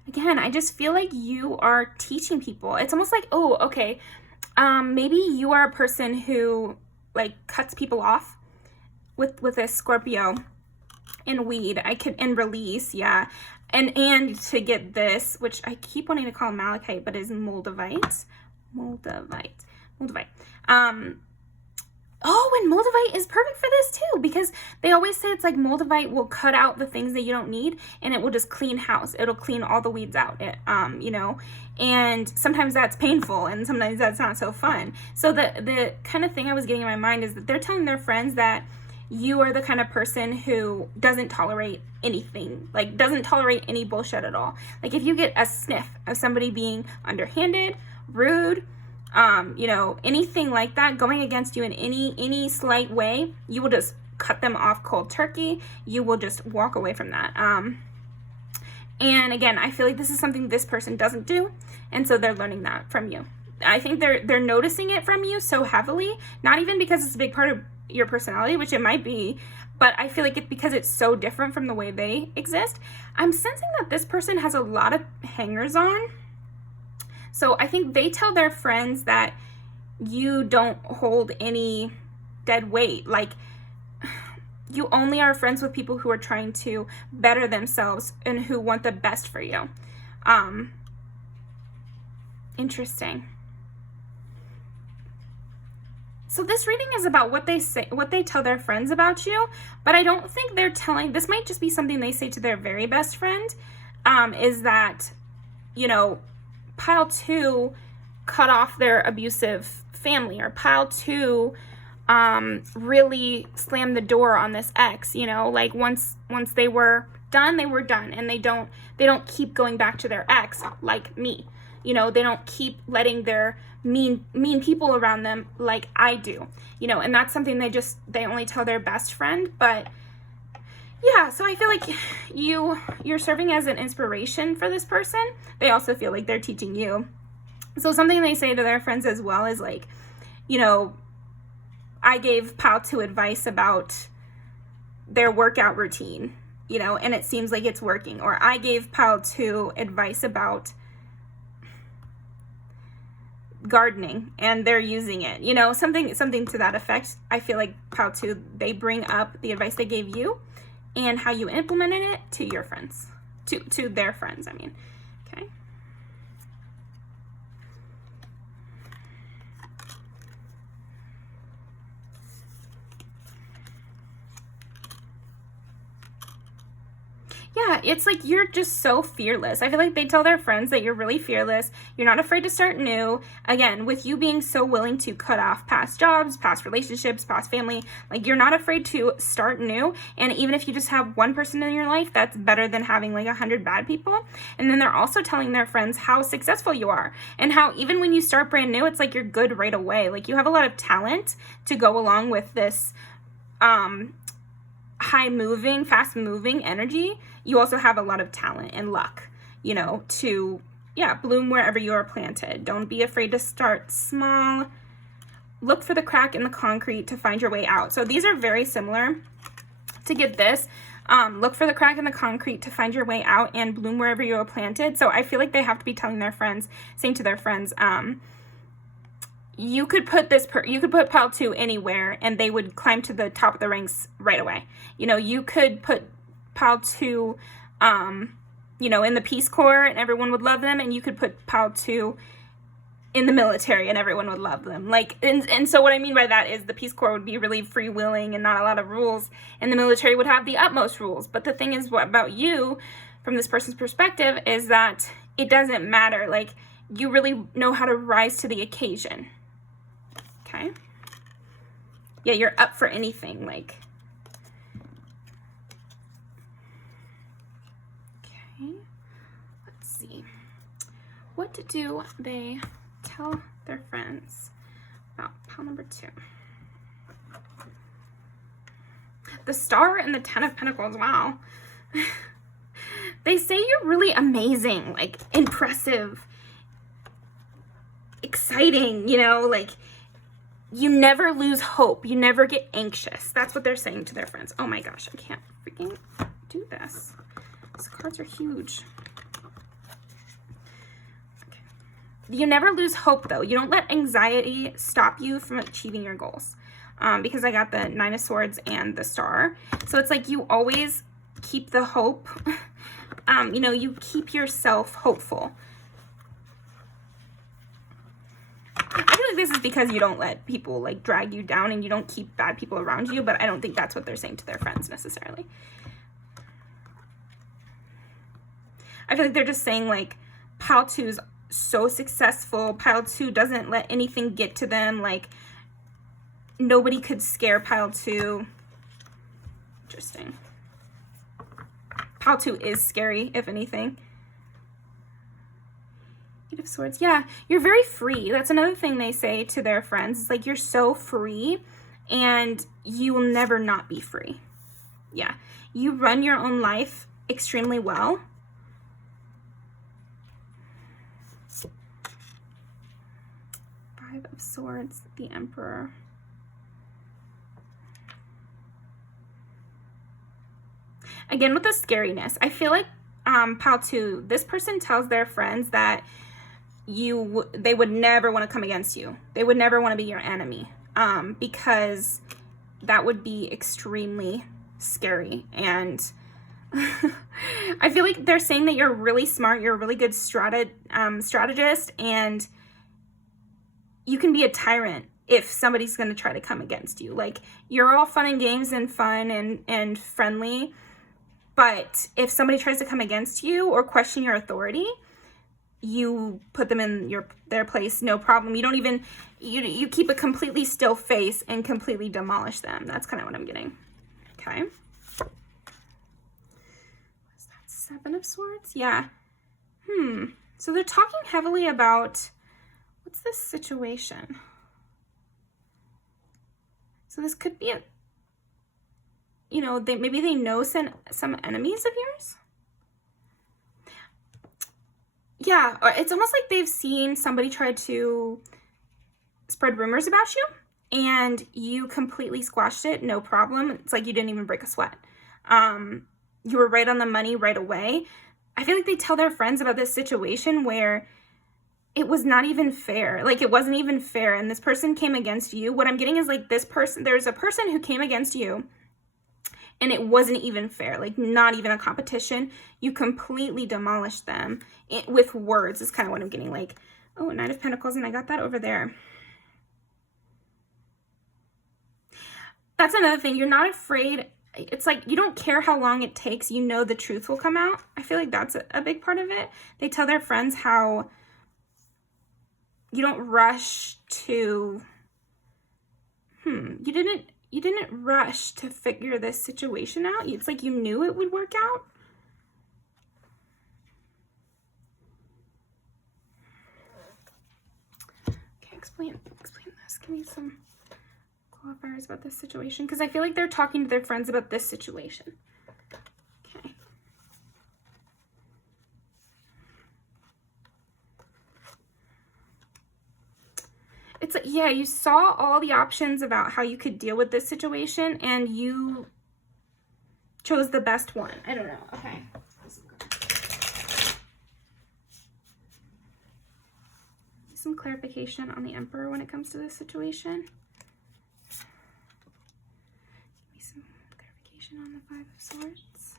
Again, I just feel like you are teaching people. It's almost like, oh, okay, maybe you are a person who like cuts people off with a Scorpio and weed. And release, yeah. And to get this, which I keep wanting to call malachite, but is Moldavite. Oh, and Moldavite is perfect for this too, because they always say it's like Moldavite will cut out the things that you don't need, and it will just clean house. It'll clean all the weeds out, you know, and sometimes that's painful, and sometimes that's not so fun. So the kind of thing I was getting in my mind is that they're telling their friends that you are the kind of person who doesn't tolerate anything, like doesn't tolerate any bullshit at all. Like if you get a sniff of somebody being underhanded, rude, you know, anything like that going against you in any slight way, you will just cut them off cold turkey. You will just walk away from that. And again, I feel like this is something this person doesn't do, and so they're learning that from you. I think they're noticing it from you so heavily, not even because it's a big part of your personality, which it might be, but I feel like it's because it's so different from the way they exist. I'm sensing that this person has a lot of hangers on. So I think they tell their friends that you don't hold any dead weight. Like, you only are friends with people who are trying to better themselves and who want the best for you. Interesting. So this reading is about what they say, what they tell their friends about you, but I don't think they're telling, this might just be something they say to their very best friend, is that, you know, pile 2 cut off their abusive family, or pile 2 really slammed the door on this ex, you know, like once they were done, and they don't keep going back to their ex like me. You know, they don't keep letting their mean people around them like I do, you know, and that's something they only tell their best friend. But yeah, so I feel like you're serving as an inspiration for this person. They also feel like they're teaching you. So something they say to their friends as well is like, you know, I gave Pal 2 advice about their workout routine, you know, and it seems like it's working. Or I gave Pal 2 advice about gardening and they're using it, you know, something to that effect. I feel like Pal 2, they bring up the advice they gave you and how you implemented it to your friends, to their friends, I mean. Okay. Yeah, it's like you're just so fearless. I feel like they tell their friends that you're really fearless. You're not afraid to start new. Again, with you being so willing to cut off past jobs, past relationships, past family, like you're not afraid to start new. And even if you just have one person in your life, that's better than having like 100 bad people. And then they're also telling their friends how successful you are and how even when you start brand new, it's like you're good right away. Like you have a lot of talent to go along with this high moving, fast moving energy. You also have a lot of talent and luck, you know, to, bloom wherever you are planted. Don't be afraid to start small. Look for the crack in the concrete to find your way out. So these are very similar. To get this, look for the crack in the concrete to find your way out and bloom wherever you are planted. So I feel like they have to be telling their friends, saying to their friends, you could put Pile 2 anywhere and they would climb to the top of the ranks right away. You know, you could put Pile 2, you know, in the Peace Corps and everyone would love them, and you could put Pile 2 in the military and everyone would love them. Like, and so what I mean by that is the Peace Corps would be really freewheeling and not a lot of rules, and the military would have the utmost rules. But the thing is, what about you, from this person's perspective, is that it doesn't matter. Like, you really know how to rise to the occasion. Okay? Yeah, you're up for anything, like. Okay, let's see. What do they tell their friends about pile number 2? The Star and the 10 of Pentacles, wow. They say you're really amazing, like impressive, exciting, you know, like you never lose hope. You never get anxious. That's what they're saying to their friends. Oh my gosh, I can't freaking do this. These cards are huge. Okay. You never lose hope though. You don't let anxiety stop you from achieving your goals. Because I got the 9 of Swords and the Star. So it's like you always keep the hope. You know, you keep yourself hopeful. I feel like this is because you don't let people like drag you down and you don't keep bad people around you, but I don't think that's what they're saying to their friends necessarily. I feel like they're just saying like pile 2's so successful. Pile 2 doesn't let anything get to them. Like nobody could scare pile 2. Interesting. Pile 2 is scary, if anything. Eight of Swords. Yeah, you're very free. That's another thing they say to their friends. It's like you're so free and you will never not be free. Yeah, you run your own life extremely well. Five of Swords, the Emperor. Again, with the scariness, I feel like pile 2, this person tells their friends that they would never want to come against you. They would never want to be your enemy, because that would be extremely scary. And I feel like they're saying that you're really smart, you're a really good strategist, and you can be a tyrant if somebody's going to try to come against you. Like, you're all fun and games and fun and friendly, but if somebody tries to come against you or question your authority, you put them in their place, no problem. You don't even, you keep a completely still face and completely demolish them. That's kind of what I'm getting. Okay. What's that? Seven of Swords? Yeah. So they're talking heavily about, what's this situation? So this could be maybe they know some enemies of yours. Yeah, or it's almost like they've seen somebody try to spread rumors about you and you completely squashed it, no problem. It's like you didn't even break a sweat. You were right on the money right away. I feel like they tell their friends about this situation where it was not even fair. Like, it wasn't even fair, and this person came against you. What I'm getting is, like, there's a person who came against you, and it wasn't even fair. Like, not even a competition. You completely demolished them with words is kind of what I'm getting. Like, oh, Knight of Pentacles, and I got that over there. That's another thing. You're not afraid. It's like you don't care how long it takes. You know the truth will come out. I feel like that's a big part of it. They tell their friends how you don't rush to, you didn't rush to figure this situation out. It's like you knew it would work out. Okay, explain this. Give me some qualifiers about this situation, because I feel like they're talking to their friends about this situation. Okay. It's like, yeah, you saw all the options about how you could deal with this situation and you chose the best one. I don't know. Okay. Some clarification on the Emperor when it comes to this situation. Give me some clarification on the Five of Swords.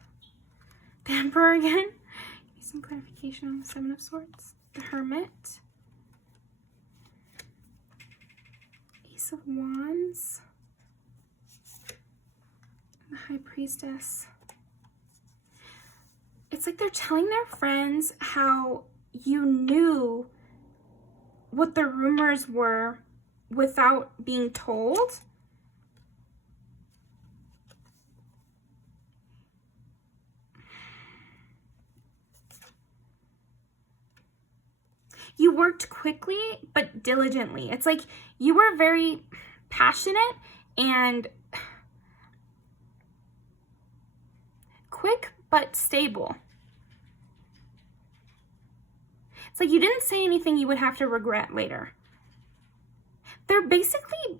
The Emperor again. Give me some clarification on the Seven of Swords. The Hermit. Ace of Wands, the High Priestess. It's like they're telling their friends how you knew what the rumors were without being told. You worked quickly, but diligently. It's like you were very passionate and quick, but stable. It's like you didn't say anything you would have to regret later. They're basically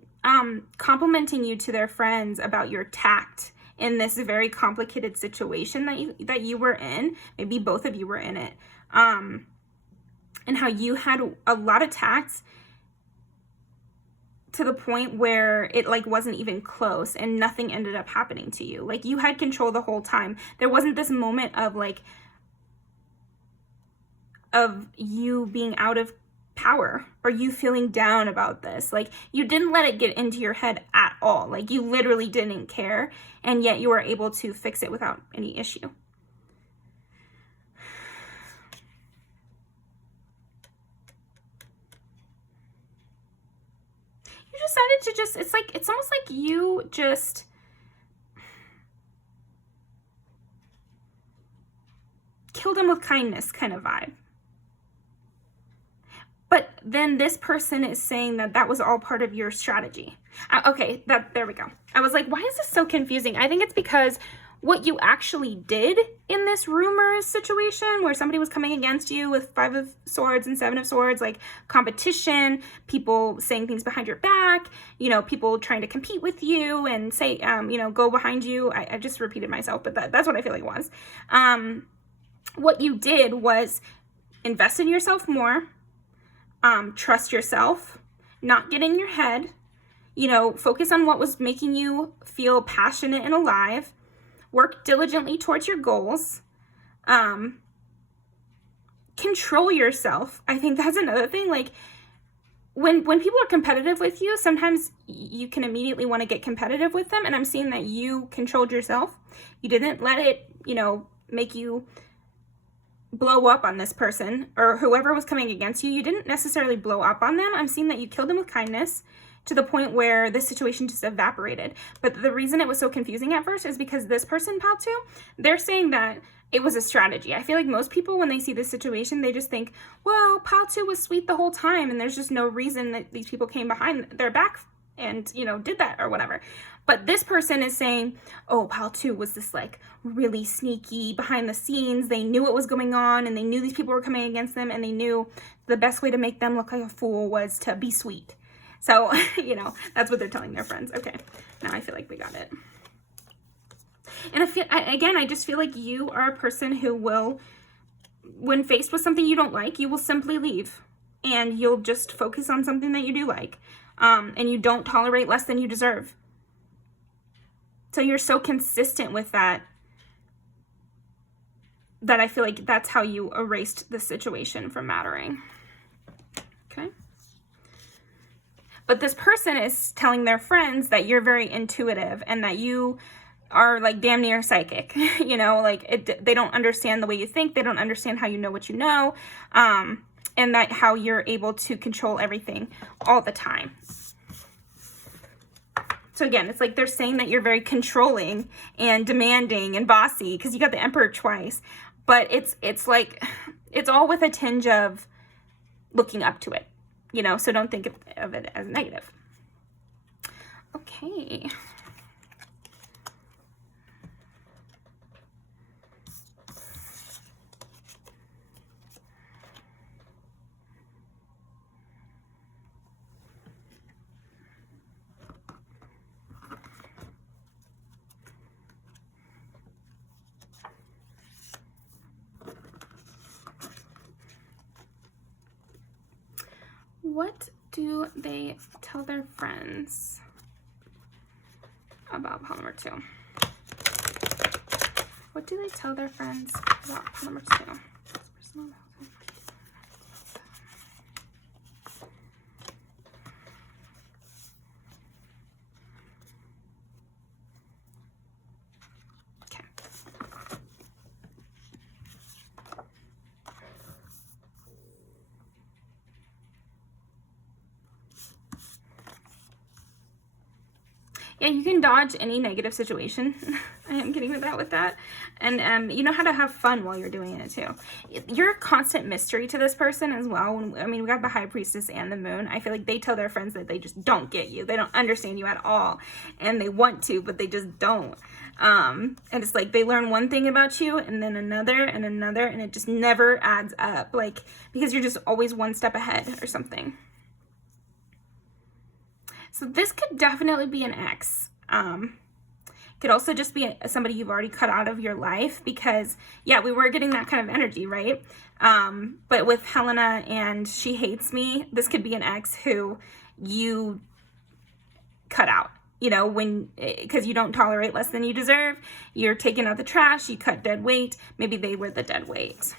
complimenting you to their friends about your tact in this very complicated situation that you were in. Maybe both of you were in it. And how you had a lot of tact to the point where it like wasn't even close and nothing ended up happening to you. Like, you had control the whole time. There wasn't this moment of you being out of power or you feeling down about this. Like, you didn't let it get into your head at all. Like, you literally didn't care, and yet you were able to fix it without any issue. You decided to just, it's almost like you just killed him with kindness kind of vibe. But then this person is saying that that was all part of your strategy. Okay, there we go. I was like, why is this so confusing? I think it's because what you actually did in this rumors situation where somebody was coming against you with 5 of Swords and 7 of Swords, like competition, people saying things behind your back, you know, people trying to compete with you and say, you know, go behind you. I just repeated myself, but that's what I feel like it was. What you did was invest in yourself more, trust yourself, not get in your head, you know, focus on what was making you feel passionate and alive, work diligently towards your goals, control yourself. I think that's another thing. Like, when people are competitive with you, sometimes you can immediately want to get competitive with them, and I'm seeing that you controlled yourself. You didn't let it, you know, make you blow up on this person or whoever was coming against you. You didn't necessarily blow up on them. I'm seeing that you killed them with kindness to the point where the situation just evaporated. But the reason it was so confusing at first is because this person, Paltu, they're saying that it was a strategy. I feel like most people, when they see this situation, they just think, well, Paltu was sweet the whole time, and there's just no reason that these people came behind their back and, you know, did that or whatever. But this person is saying, oh, Paltu was this like really sneaky behind the scenes. They knew what was going on, and they knew these people were coming against them, and they knew the best way to make them look like a fool was to be sweet. So, you know, that's what they're telling their friends. Okay, now I feel like we got it. And I just feel like you are a person who will, when faced with something you don't like, you will simply leave. And you'll just focus on something that you do like. And you don't tolerate less than you deserve. So you're so consistent with that, that I feel like that's how you erased the situation from mattering. Okay? But this person is telling their friends that you're very intuitive and that you are like damn near psychic, you know, like they don't understand the way you think. They don't understand how you know what you know, and that how you're able to control everything all the time. So again, it's like they're saying that you're very controlling and demanding and bossy because you got the Emperor twice, but it's like, it's all with a tinge of looking up to it. You know, so don't think of it as negative. Okay. What do they tell their friends about pile number 2? What do they tell their friends about pile number 2? Yeah, you can dodge any negative situation. I am getting with that. And you know how to have fun while you're doing it too. You're a constant mystery to this person as well. I mean, we got the High Priestess and the Moon. I feel like they tell their friends that they just don't get you. They don't understand you at all. And they want to, but they just don't. And it's like they learn one thing about you and then another and another, and it just never adds up. Like, because you're just always one step ahead or something. So this could definitely be an ex. Could also just be somebody you've already cut out of your life because, yeah, we were getting that kind of energy, right? But with Helena and She Hates Me, this could be an ex who you cut out, you know, because you don't tolerate less than you deserve. You're taking out the trash, you cut dead weight. Maybe they were the dead weight.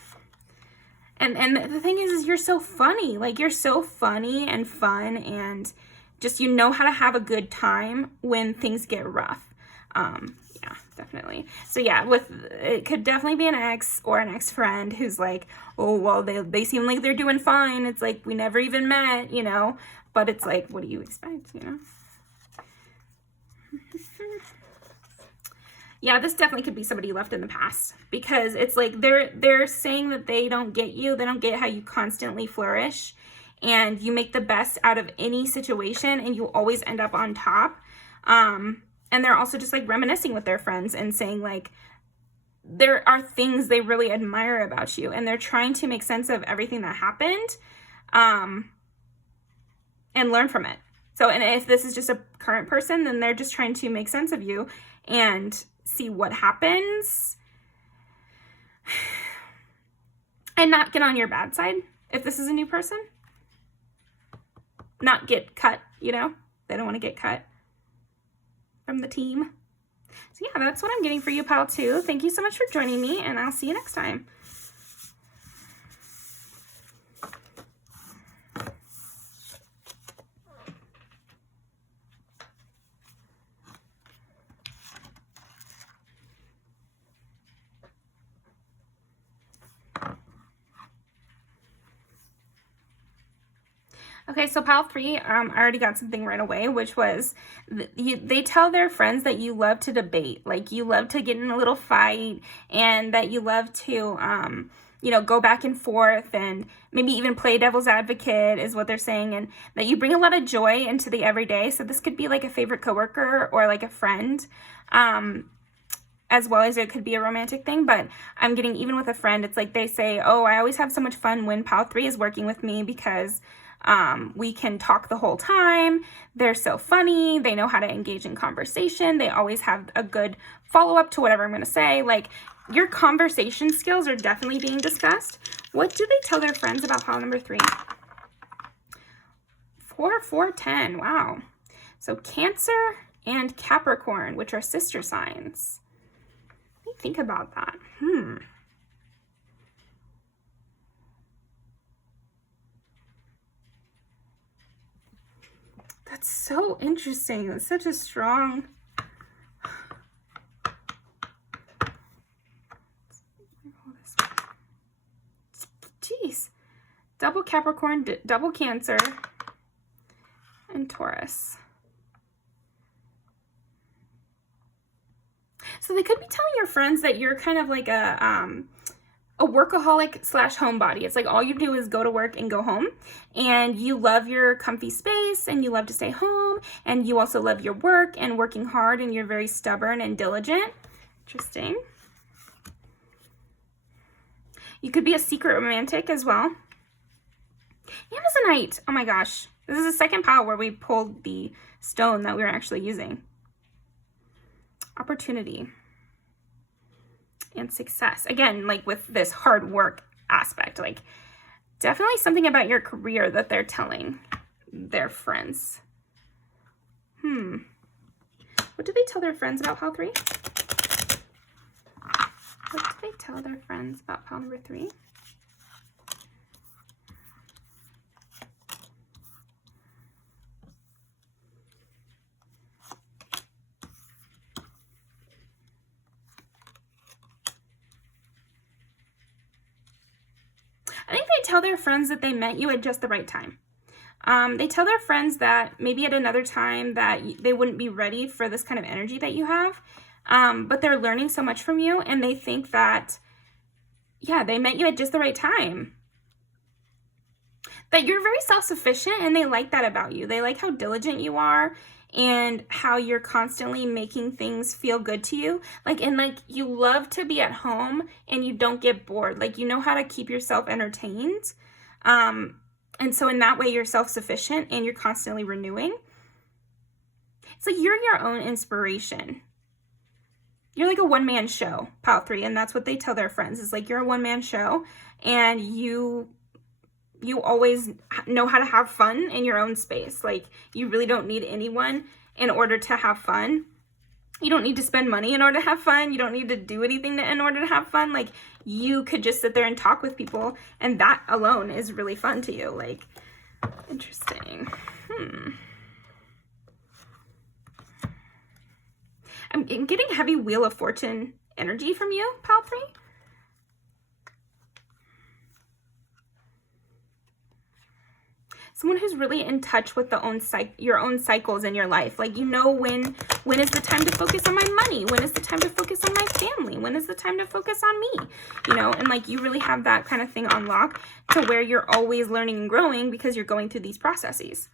And the thing is you're so funny. Like, you're so funny and fun, and just, you know how to have a good time when things get rough. Yeah, definitely. So yeah, it could definitely be an ex or an ex-friend who's like, oh, well, they seem like they're doing fine. It's like, we never even met, you know, but it's like, what do you expect, you know? Yeah, this definitely could be somebody left in the past, because it's like they're saying that they don't get you. They don't get how you constantly flourish and you make the best out of any situation, and you always end up on top. And they're also just like reminiscing with their friends and saying like there are things they really admire about you, and they're trying to make sense of everything that happened, and learn from it. So, and if this is just a current person, then they're just trying to make sense of you and see what happens and not get on your bad side. If this is a new person, not get cut, you know, they don't want to get cut from the team. So yeah, that's what I'm getting for you, pile 2. Thank you so much for joining me, and I'll see you next time. Okay, so pile 3, I already got something right away, which was they tell their friends that you love to debate, like you love to get in a little fight, and that you love to, you know, go back and forth and maybe even play devil's advocate is what they're saying, and that you bring a lot of joy into the everyday. So this could be like a favorite coworker or like a friend, as well as it could be a romantic thing. But I'm getting even with a friend, it's like they say, oh, I always have so much fun when pile 3 is working with me, because we can talk the whole time. They're so funny. They know how to engage in conversation. They always have a good follow-up to whatever I'm going to say. Like, your conversation skills are definitely being discussed. What do they tell their friends about pile number 3? 4, 4, 10. Wow. So Cancer and Capricorn, which are sister signs. Let me think about that. That's so interesting. It's such a strong... Jeez. Double Capricorn, double Cancer, and Taurus. So they could be telling your friends that you're kind of like a workaholic / homebody. It's like all you do is go to work and go home, and you love your comfy space, and you love to stay home, and you also love your work and working hard, and you're very stubborn and diligent. Interesting. You could be a secret romantic as well. Amazonite. Oh my gosh. This is the second pile where we pulled the stone that we were actually using. Opportunity and success. Again, like with this hard work aspect, like definitely something about your career that they're telling their friends. What do they tell their friends about pile 3? What do they tell their friends about pile number 3? I think they tell their friends that they met you at just the right time. They tell their friends that maybe at another time that they wouldn't be ready for this kind of energy that you have, but they're learning so much from you, and they think that, yeah, they met you at just the right time. That you're very self-sufficient, and they like that about you. They like how diligent you are and how you're constantly making things feel good to you. Like, and like you love to be at home and you don't get bored. Like, you know how to keep yourself entertained. And so in that way, you're self-sufficient and you're constantly renewing. It's like you're your own inspiration. You're like a one-man show, pile 3, and that's what they tell their friends. It's like you're a one-man show, and you always know how to have fun in your own space. Like, you really don't need anyone in order to have fun. You don't need to spend money in order to have fun. You don't need to do anything in order to have fun. Like, you could just sit there and talk with people, and that alone is really fun to you. Like, interesting. I'm getting heavy Wheel of Fortune energy from you, pile 3. Someone who's really in touch with your own cycles in your life. Like, you know when is the time to focus on my money? When is the time to focus on my family? When is the time to focus on me? You know, and like, you really have that kind of thing on lock to where you're always learning and growing because you're going through these processes.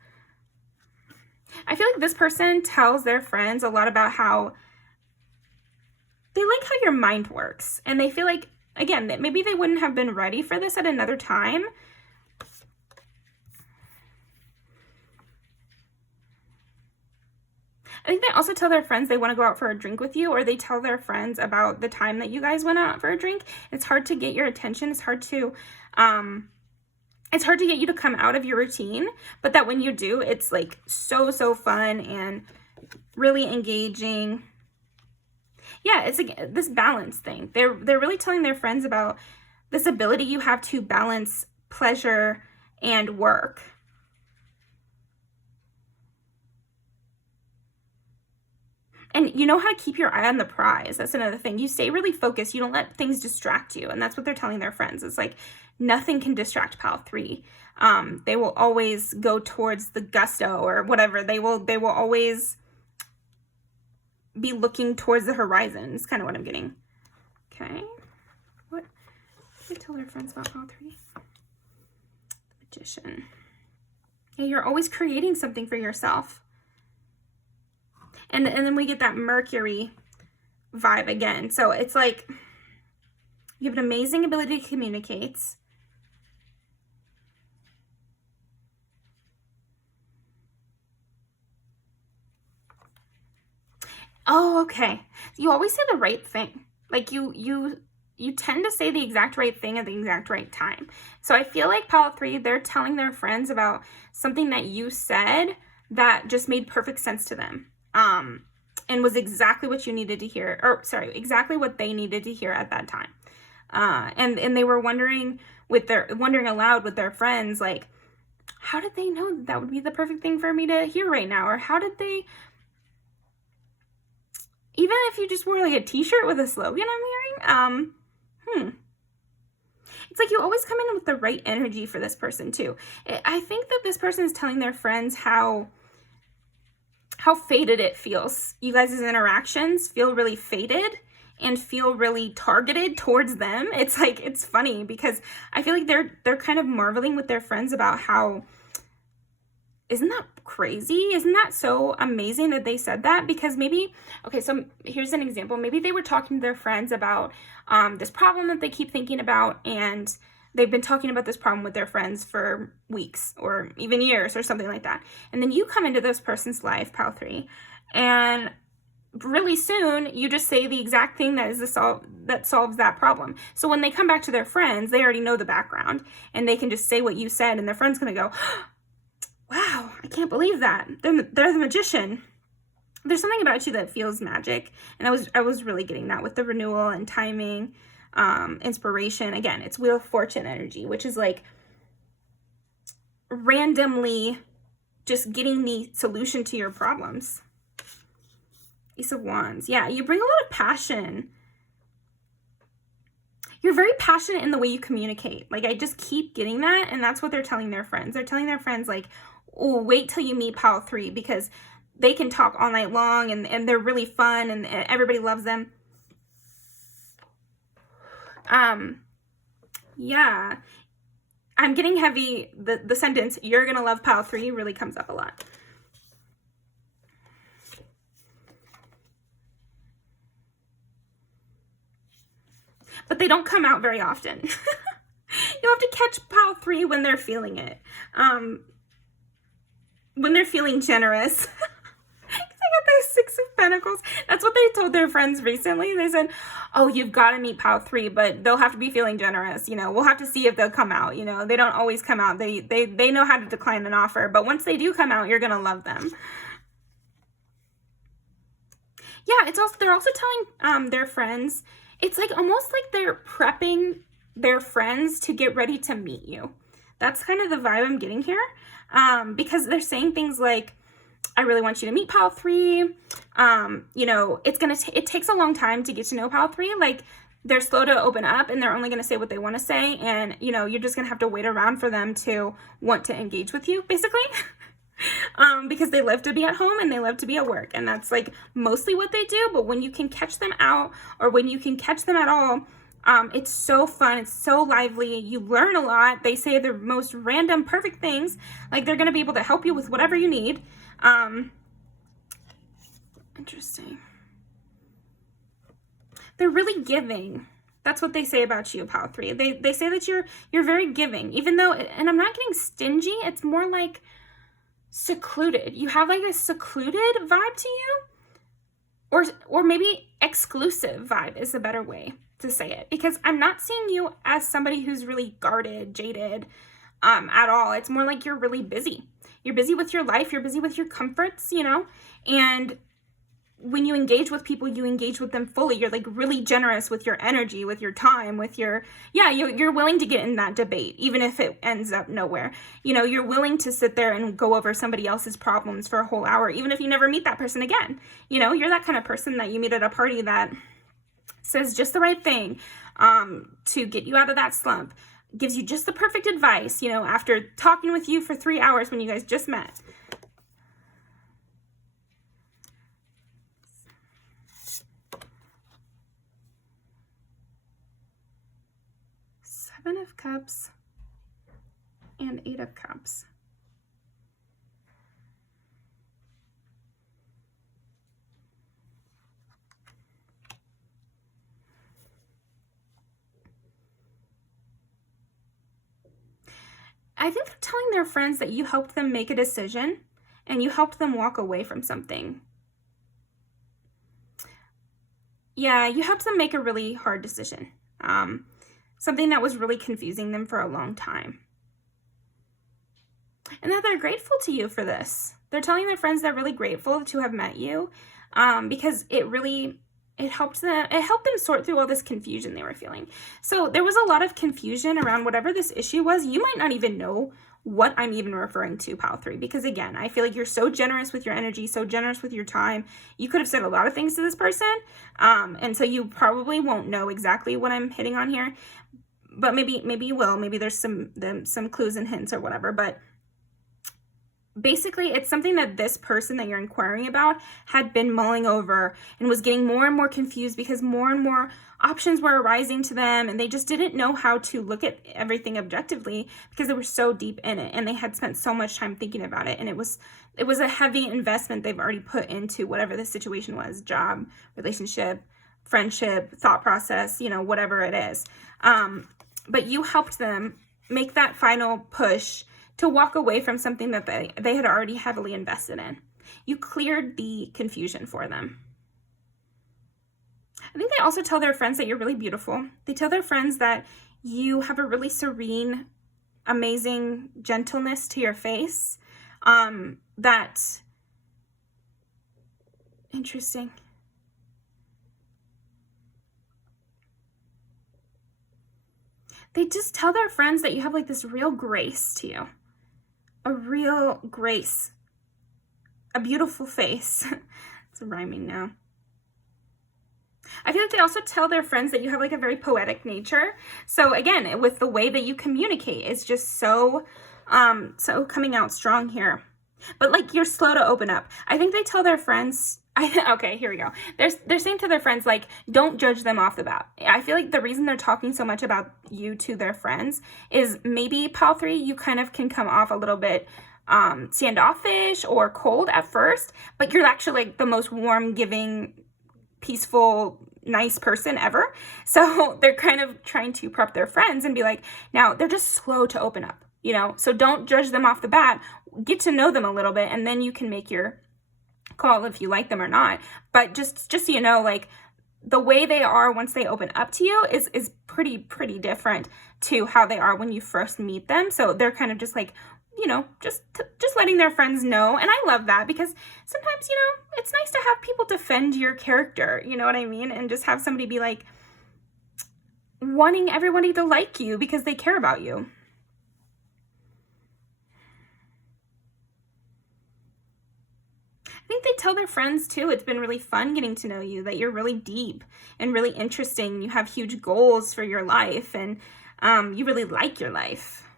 I feel like this person tells their friends a lot about how they like how your mind works. And they feel like, again, that maybe they wouldn't have been ready for this at another time. I think they also tell their friends they want to go out for a drink with you, or they tell their friends about the time that you guys went out for a drink. It's hard to get your attention. It's hard to get you to come out of your routine, but that when you do, it's like so fun and really engaging. Yeah, it's like this balance thing. They're really telling their friends about this ability you have to balance pleasure and work. And you know how to keep your eye on the prize. That's another thing. You stay really focused. You don't let things distract you. And that's what they're telling their friends. It's like, nothing can distract pile 3. They will always go towards the gusto or whatever. They will always be looking towards the horizon. Is kind of what I'm getting. Okay. What do they tell their friends about pile 3? The Magician. Yeah, you're always creating something for yourself. And then we get that Mercury vibe again. So it's like, you have an amazing ability to communicate. Oh, okay. You always say the right thing. Like, you tend to say the exact right thing at the exact right time. So I feel like pile 3, they're telling their friends about something that you said that just made perfect sense to them. And was exactly what you needed to hear, or sorry, exactly what they needed to hear at that time. And they were wondering aloud with their friends, like, how did they know that would be the perfect thing for me to hear right now? Or how did they, even if you just wore like a t-shirt with a slogan I'm hearing, it's like you always come in with the right energy for this person too. I think that this person is telling their friends how faded it feels. You guys' interactions feel really faded and feel really targeted towards them. It's like, it's funny because I feel like they're kind of marveling with their friends about how, isn't that crazy? Isn't that so amazing that they said that? Because maybe, okay, so here's an example. Maybe they were talking to their friends about this problem that they keep thinking about, and they've been talking about this problem with their friends for weeks or even years or something like that. And then you come into this person's life, pile 3, and really soon you just say the exact thing that is that solves that problem. So when they come back to their friends, they already know the background and they can just say what you said, and their friend's gonna go, wow, I can't believe that. They're the magician. There's something about you that feels magic. And I was really getting that with the renewal and timing. Inspiration. Again, it's Wheel of Fortune energy, which is like randomly just getting the solution to your problems. Ace of Wands. Yeah, you bring a lot of passion. You're very passionate in the way you communicate. Like, I just keep getting that, and that's what they're telling their friends. They're telling their friends, like, oh, wait till you meet pile 3 because they can talk all night long and they're really fun and everybody loves them. Yeah, I'm getting heavy. The sentence, you're gonna love pile 3, really comes up a lot. But they don't come out very often. You have to catch pile 3 when they're feeling it. When they're feeling generous. I got the 6 of Pentacles. That's what they told their friends recently. They said, oh, you've got to meet pile 3, but they'll have to be feeling generous. You know, we'll have to see if they'll come out. You know, they don't always come out. They know how to decline an offer. But once they do come out, you're going to love them. Yeah, they're also telling their friends. It's like almost like they're prepping their friends to get ready to meet you. That's kind of the vibe I'm getting here. Because they're saying things like, I really want you to meet pal 3. You know, it takes a long time to get to know pal 3. Like, they're slow to open up and they're only going to say what they want to say. And, you know, you're just going to have to wait around for them to want to engage with you, basically. Because they love to be at home and they love to be at work. And that's like mostly what they do. But when you can catch them out, or when you can catch them at all, it's so fun. It's so lively. You learn a lot. They say the most random, perfect things. Like, they're going to be able to help you with whatever you need. Interesting. They're really giving. That's what they say about you, pal 3. They say that you're very giving, even though, and I'm not getting stingy. It's more like secluded. You have like a secluded vibe to you, or maybe exclusive vibe is a better way to say it, because I'm not seeing you as somebody who's really guarded, jaded, at all. It's more like you're really busy. You're busy with your life. You're busy with your comforts, you know, and when you engage with people, you engage with them fully. You're like really generous with your energy, with your time, with your, you're willing to get in that debate, even if it ends up nowhere. You know, you're willing to sit there and go over somebody else's problems for a whole hour, even if you never meet that person again. You know, you're that kind of person that you meet at a party that says just the right thing, to get you out of that slump, gives you just the perfect advice, you know, after talking with you for 3 hours when you guys just met. Seven of Cups and 8 of Cups. I think they're telling their friends that you helped them make a decision and you helped them walk away from something. Yeah, you helped them make a really hard decision. Something that was really confusing them for a long time. And that they're grateful to you for this. They're telling their friends they're really grateful to have met you, because it helped them sort through all this confusion they were feeling. So there was a lot of confusion around whatever this issue was. You might not even know what I'm even referring to, pal 3, because again, I feel like you're so generous with your energy, so generous with your time. You could have said a lot of things to this person, and so you probably won't know exactly what I'm hitting on here, but maybe you will. Maybe there's some clues and hints or whatever, but basically, it's something that this person that you're inquiring about had been mulling over and was getting more and more confused because more and more options were arising to them, and they just didn't know how to look at everything objectively because they were so deep in it and they had spent so much time thinking about it, and it was a heavy investment they've already put into whatever the situation was: job, relationship, friendship, thought process, you know, whatever it is. But you helped them make that final push to walk away from something that they had already heavily invested in. You cleared the confusion for them. I think they also tell their friends that you're really beautiful. They tell their friends that you have a really serene, amazing gentleness to your face. Interesting. They just tell their friends that you have like this real grace to you. A real grace. A beautiful face. It's rhyming now. I feel like they also tell their friends that you have like a very poetic nature. So again, with the way that you communicate, it's just so coming out strong here. But like, you're slow to open up. I think they tell their friends, okay, here we go. They're saying to their friends, like, don't judge them off the bat. I feel like the reason they're talking so much about you to their friends is maybe, pal 3, you kind of can come off a little bit standoffish or cold at first, but you're actually like the most warm, giving, peaceful, nice person ever. So they're kind of trying to prep their friends and be like, now they're just slow to open up, you know? So don't judge them off the bat. Get to know them a little bit, and then you can make your call if you like them or not. But just so you know, like, the way they are once they open up to you is pretty different to how they are when you first meet them. So they're kind of just like you know, just letting their friends know. And I love that because sometimes, you know, it's nice to have people defend your character, you know what I mean? And just have somebody be like wanting everybody to like you because they care about you. I think they tell their friends too, it's been really fun getting to know you, that you're really deep and really interesting. You have huge goals for your life, and you really like your life.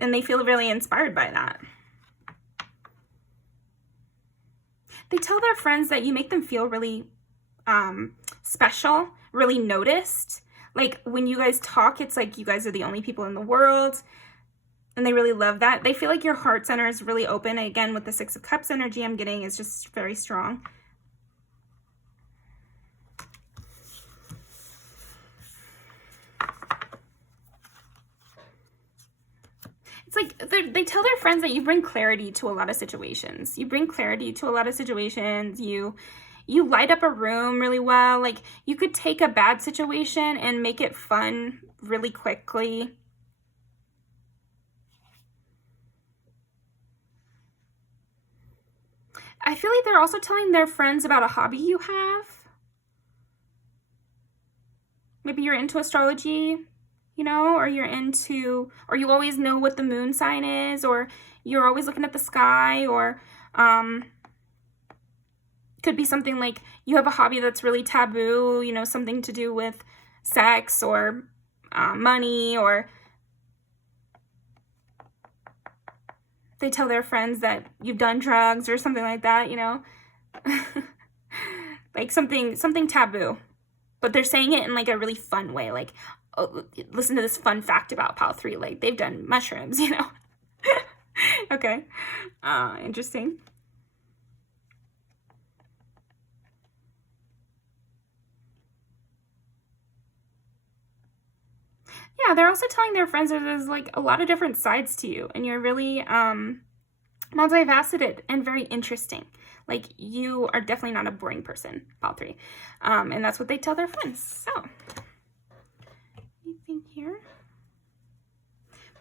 And they feel really inspired by that. They tell their friends that you make them feel really special, really noticed. Like when you guys talk, it's like you guys are the only people in the world. And they really love that. They feel like your heart center is really open. Again, with the Six of Cups energy I'm getting is just very strong. It's like they tell their friends that you bring clarity to a lot of situations. You bring clarity to a lot of situations. You light up a room really well. Like you could take a bad situation and make it fun really quickly. I feel like they're also telling their friends about a hobby you have. Maybe you're into astrology, you know, or you're into, or you always know what the moon sign is, or you're always looking at the sky, or could be something like you have a hobby that's really taboo, you know, something to do with sex or money, or they tell their friends that you've done drugs or something like that, you know, like something taboo, but they're saying it in like a really fun way. Like, oh, listen to this fun fact about Pal 3, like they've done mushrooms, you know. Okay. Interesting. Yeah, they're also telling their friends that there's like a lot of different sides to you, and you're really multifaceted and very interesting. Like you are definitely not a boring person, Pal 3. And that's what they tell their friends. So, anything here?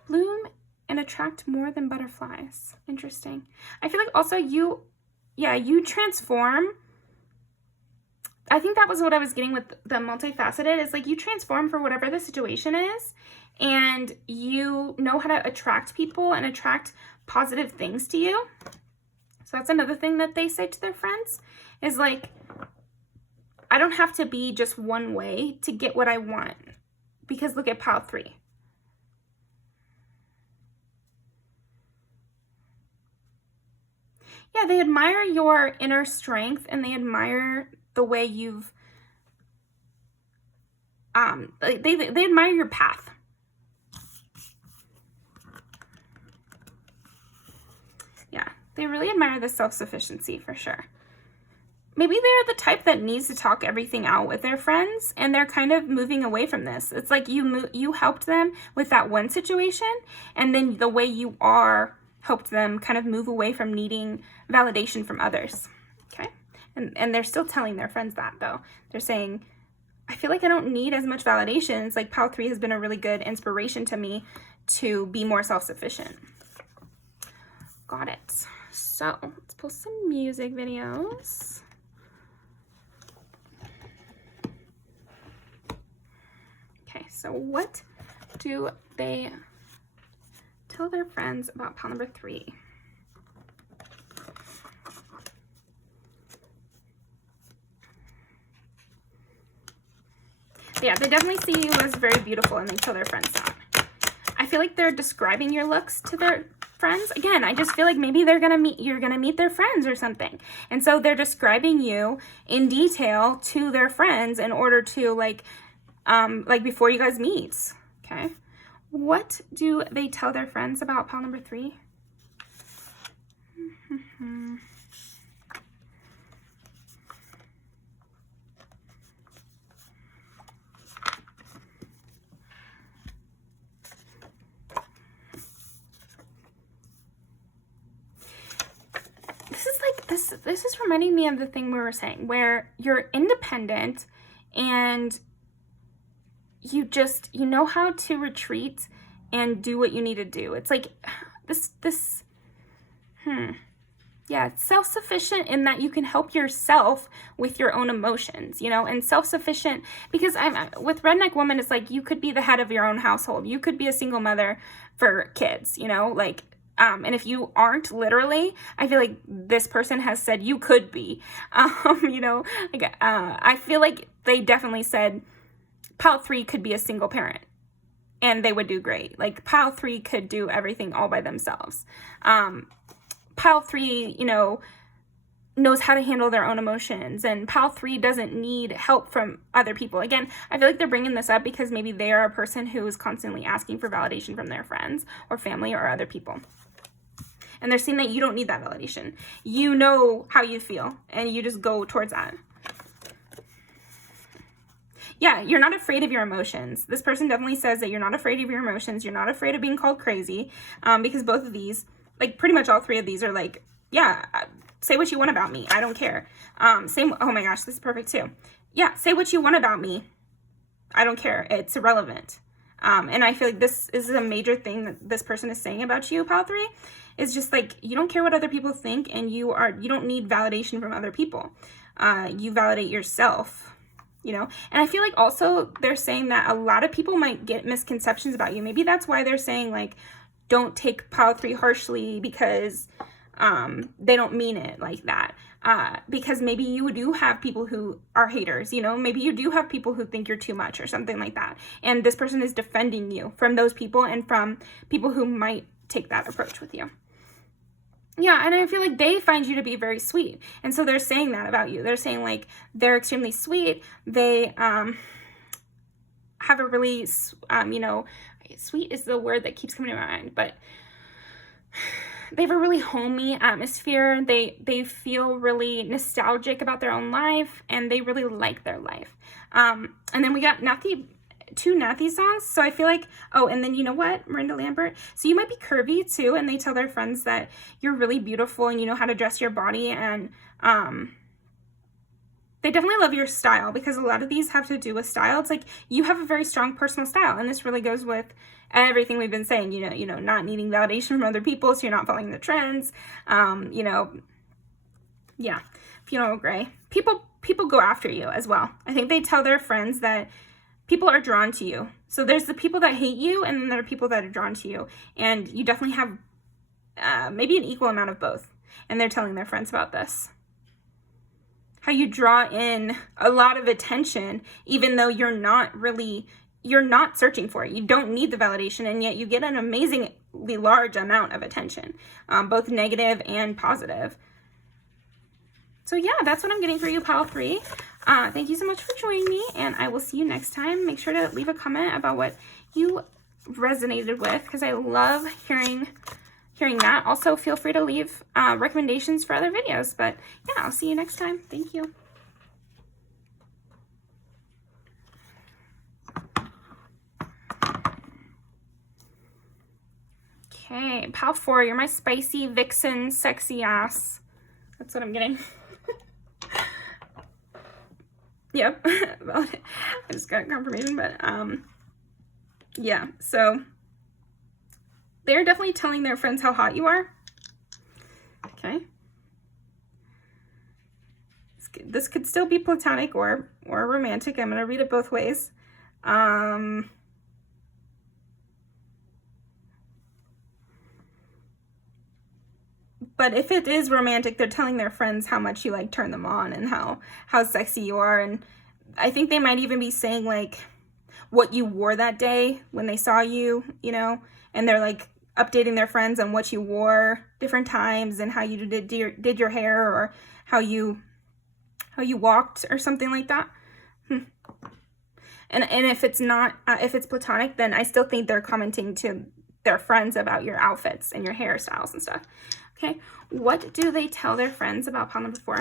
Bloom and attract more than butterflies. Interesting. I feel like also you transform. I think that was what I was getting with the multifaceted, is like you transform for whatever the situation is, and you know how to attract people and attract positive things to you. So that's another thing that they say to their friends, is like, I don't have to be just one way to get what I want, because look at Pal 3. Yeah, they admire your inner strength, and they admire the way you've they admire your path. Yeah, they really admire the self-sufficiency for sure. Maybe they're the type that needs to talk everything out with their friends, and they're kind of moving away from this. It's like you helped them with that one situation, and then the way you are helped them kind of move away from needing validation from others. Okay? And they're still telling their friends that, though. They're saying, I feel like I don't need as much validation. It's like Pal 3 has been a really good inspiration to me to be more self-sufficient. Got it. So let's pull some music videos. Okay, so what do they tell their friends about Pal number 3? Yeah, they definitely see you as very beautiful, and they tell their friends that. I feel like they're describing your looks to their friends. Again, I just feel like maybe you're gonna meet their friends or something, and so they're describing you in detail to their friends in order to like before you guys meet. Okay, what do they tell their friends about Pal number 3? This is reminding me of the thing we were saying, where you're independent and you know how to retreat and do what you need to do. It's like Yeah, self-sufficient in that you can help yourself with your own emotions, you know, and self-sufficient because with Redneck Woman, it's like you could be the head of your own household. You could be a single mother for kids, you know, like, and if you aren't literally, I feel like this person has said you could be, you know, like, I feel like they definitely said Pile 3 could be a single parent and they would do great. Like Pile 3 could do everything all by themselves. Pile 3, you know, knows how to handle their own emotions, and Pile 3 doesn't need help from other people. Again, I feel like they're bringing this up because maybe they are a person who is constantly asking for validation from their friends or family or other people. And they're saying that you don't need that validation. You know how you feel, and you just go towards that. Yeah, you're not afraid of your emotions. This person definitely says that you're not afraid of your emotions. You're not afraid of being called crazy, because both of these, like pretty much all three of these are like, yeah, say what you want about me. I don't care. Oh my gosh, this is perfect too. Yeah, say what you want about me. I don't care. It's irrelevant. And I feel like this is a major thing that this person is saying about you, Pile 3, is just like, you don't care what other people think, and you don't need validation from other people. You validate yourself, you know? And I feel like also they're saying that a lot of people might get misconceptions about you. Maybe that's why they're saying like, don't take Pile 3 harshly because they don't mean it like that. Because maybe you do have people who are haters, you know, maybe you do have people who think you're too much or something like that. And this person is defending you from those people and from people who might take that approach with you. Yeah, and I feel like they find you to be very sweet. And so they're saying that about you. They're saying like they're extremely sweet. They have a really, you know, sweet is the word that keeps coming to my mind, but they have a really homey atmosphere. They feel really nostalgic about their own life, and they really like their life. And then we got two Nathy songs. So I feel like, oh, and then you know what, Miranda Lambert. So you might be curvy too, and they tell their friends that you're really beautiful and you know how to dress your body, and they definitely love your style, because a lot of these have to do with style. It's like you have a very strong personal style, and this really goes with everything we've been saying, you know, not needing validation from other people, so you're not following the trends, you know, yeah, funeral gray. People go after you as well. I think they tell their friends that people are drawn to you. So there's the people that hate you, and then there are people that are drawn to you, and you definitely have maybe an equal amount of both, and they're telling their friends about this. How you draw in a lot of attention, even though you're not searching for it. You don't need the validation, and yet you get an amazingly large amount of attention, both negative and positive. So yeah, that's what I'm getting for you, Pile 3. Thank you so much for joining me, and I will see you next time. Make sure to leave a comment about what you resonated with, because I love hearing that. Also, feel free to leave recommendations for other videos. But yeah, I'll see you next time. Thank you. Okay, Pile 4, you're my spicy vixen, sexy ass. That's what I'm getting. Yep, I just got confirmation, but yeah, so they're definitely telling their friends how hot you are. Okay. This could still be platonic or romantic. I'm going to read it both ways. But if it is romantic, they're telling their friends how much you like turn them on and how sexy you are. And I think they might even be saying like what you wore that day when they saw you, you know, and they're like updating their friends on what you wore different times and how you did your hair, or how you walked or something like that. And if it's not, if it's platonic, then I still think they're commenting to their friends about your outfits and your hairstyles and stuff. Okay, what do they tell their friends about pile number 4?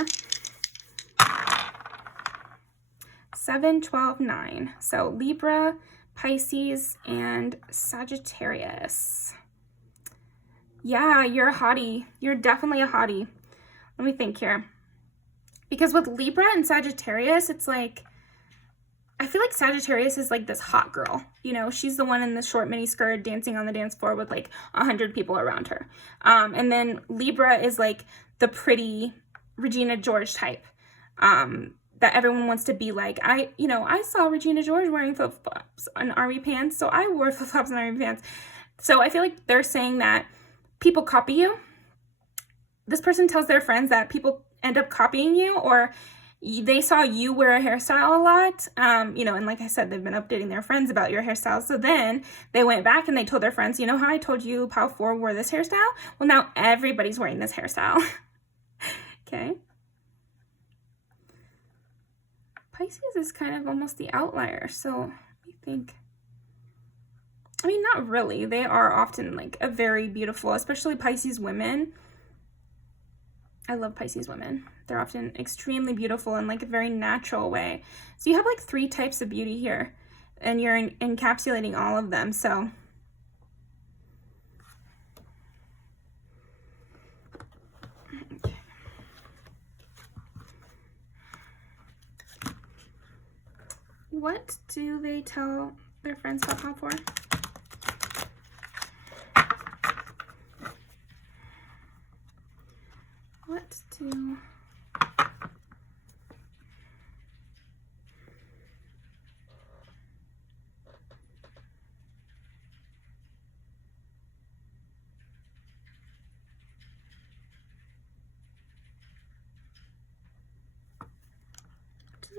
7, 12, 9. So Libra, Pisces, and Sagittarius. Yeah, you're a hottie. You're definitely a hottie. Let me think here. Because with Libra and Sagittarius, it's like I feel like Sagittarius is like this hot girl, you know, she's the one in the short mini skirt dancing on the dance floor with like 100 people around her. And then Libra is like the pretty Regina George type, that everyone wants to be like. I saw Regina George wearing flip-flops and army pants, so I wore flip-flops and army pants. So I feel like they're saying that people copy you. This person tells their friends that people end up copying you, or they saw you wear a hairstyle a lot, and like I said, they've been updating their friends about your hairstyle. So then they went back and they told their friends, you know how I told you Pow 4 wore this hairstyle? Well, now everybody's wearing this hairstyle. Okay. Pisces is kind of almost the outlier, so I think, I mean, not really. They are often like a very beautiful, especially Pisces women. I love Pisces women. They're often extremely beautiful in like a very natural way. So you have like 3 types of beauty here, and you're encapsulating all of them. So okay. What do they tell their friends about Pow 4? What do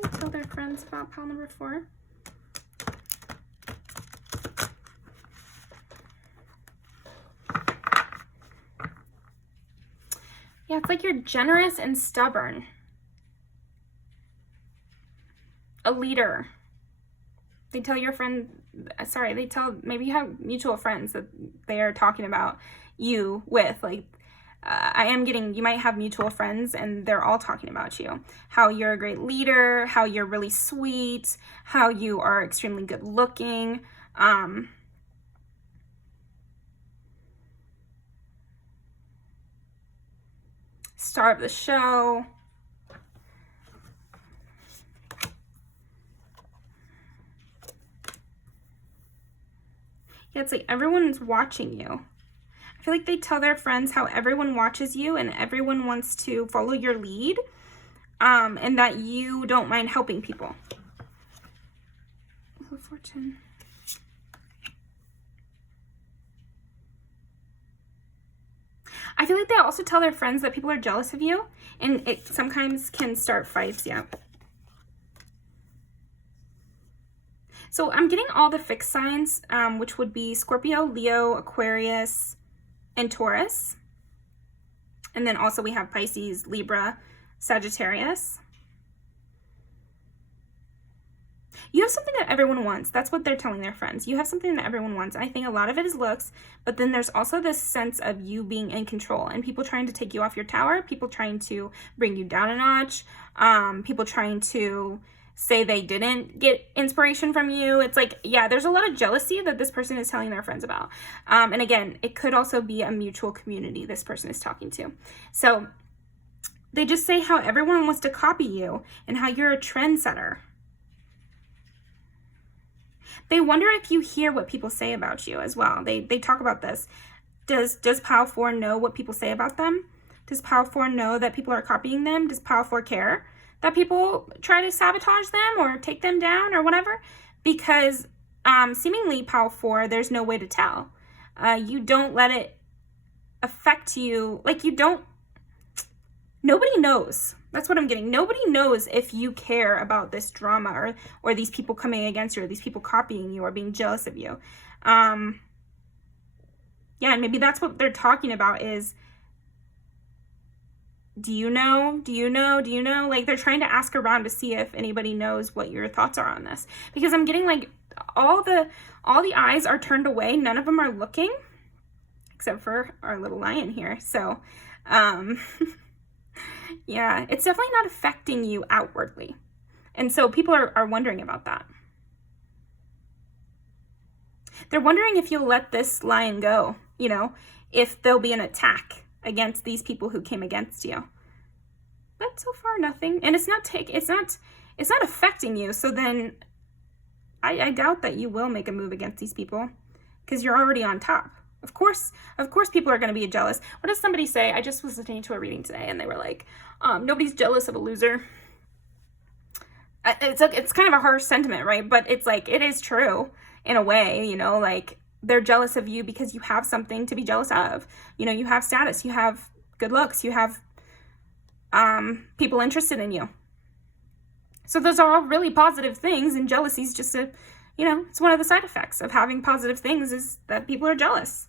they tell their friends about Pow number 4? Yeah, it's like you're generous and stubborn. A leader. They tell your friend, maybe you have mutual friends that they are talking about you with. Like, you might have mutual friends and they're all talking about you. How you're a great leader, how you're really sweet, how you are extremely good looking. Star of the show. Yeah, it's like everyone's watching you. I feel like they tell their friends how everyone watches you and everyone wants to follow your lead, and that you don't mind helping people. Wheel of Fortune. I feel like they also tell their friends that people are jealous of you, and it sometimes can start fights, yeah. So I'm getting all the fixed signs, which would be Scorpio, Leo, Aquarius, and Taurus. And then also we have Pisces, Libra, Sagittarius. You have something that everyone wants. That's what they're telling their friends. You have something that everyone wants. I think a lot of it is looks, but then there's also this sense of you being in control and people trying to take you off your tower, people trying to bring you down a notch, people trying to say they didn't get inspiration from you. It's like, yeah, there's a lot of jealousy that this person is telling their friends about. And again, it could also be a mutual community this person is talking to. So they just say how everyone wants to copy you and how you're a trendsetter. They wonder if you hear what people say about you as well. They talk about this. Does Pow 4 know what people say about them? Does Pow 4 know that people are copying them? Does Pow 4 care that people try to sabotage them or take them down or whatever? Because seemingly Pow 4, there's no way to tell. You don't let it affect you. Like, nobody knows. That's what I'm getting. Nobody knows if you care about this drama or these people coming against you or these people copying you or being jealous of you. Yeah, and maybe that's what they're talking about is, do you know? Do you know? Do you know? Like, they're trying to ask around to see if anybody knows what your thoughts are on this. Because I'm getting like all the eyes are turned away. None of them are looking except for our little lion here. So, yeah, it's definitely not affecting you outwardly. And so people are wondering about that. They're wondering if you'll let this lion go, you know, if there'll be an attack against these people who came against you. But so far nothing. And it's not affecting you. So then I doubt that you will make a move against these people because you're already on top. Of course people are going to be jealous. What does somebody say? I just was listening to a reading today and they were like, nobody's jealous of a loser. It's kind of a harsh sentiment, right? But it's like, it is true in a way, you know, like they're jealous of you because you have something to be jealous of. You know, you have status, you have good looks, you have people interested in you. So those are all really positive things, and jealousy is just it's one of the side effects of having positive things is that people are jealous.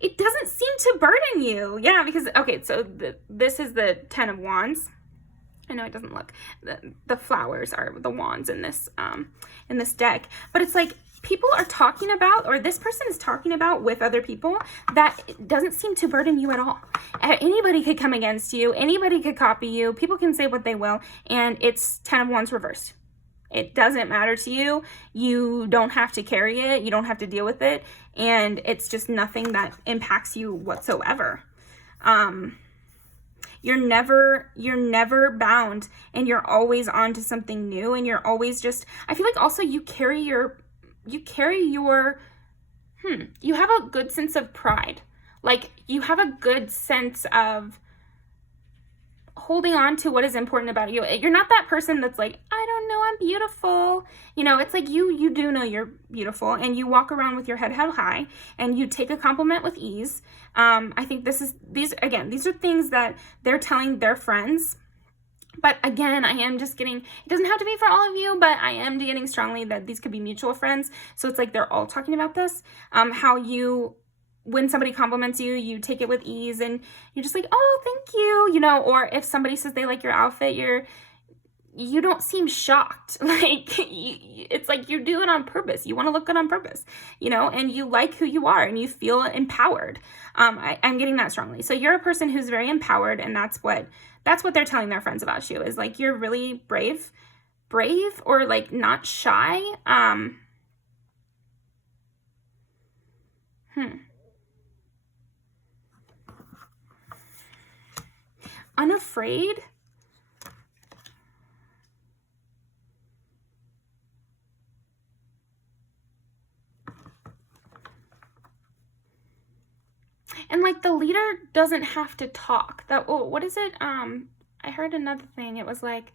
It doesn't seem to burden you. Yeah, because, okay, so this is the 10 of Wands. I know it doesn't look, the flowers are the wands in this deck, but it's like people are talking about, or this person is talking about with other people, that it doesn't seem to burden you at all. Anybody could come against you, anybody could copy you, people can say what they will, and it's 10 of Wands reversed. It doesn't matter to you. You don't have to carry it. You don't have to deal with it. And it's just nothing that impacts you whatsoever. You're never bound, and you're always on to something new, and you're always just, I feel like also you have a good sense of pride. Like you have a good sense of holding on to what is important about you. You're not that person that's like, I don't know, I'm beautiful. You know, it's like you do know you're beautiful, and you walk around with your head held high, and you take a compliment with ease. I think these are things that they're telling their friends. But again, I am just getting, it doesn't have to be for all of you, but I am getting strongly that these could be mutual friends. So it's like they're all talking about this, how when somebody compliments you, you take it with ease, and you're just like, oh, thank you, you know, or if somebody says they like your outfit, you don't seem shocked. Like, it's like you do it on purpose. You want to look good on purpose, you know, and you like who you are, and you feel empowered. I'm getting that strongly. So you're a person who's very empowered, and that's what they're telling their friends about you, is like, you're really brave, or like not shy. Unafraid. And like the leader doesn't have to talk. What is it? I heard another thing. It was like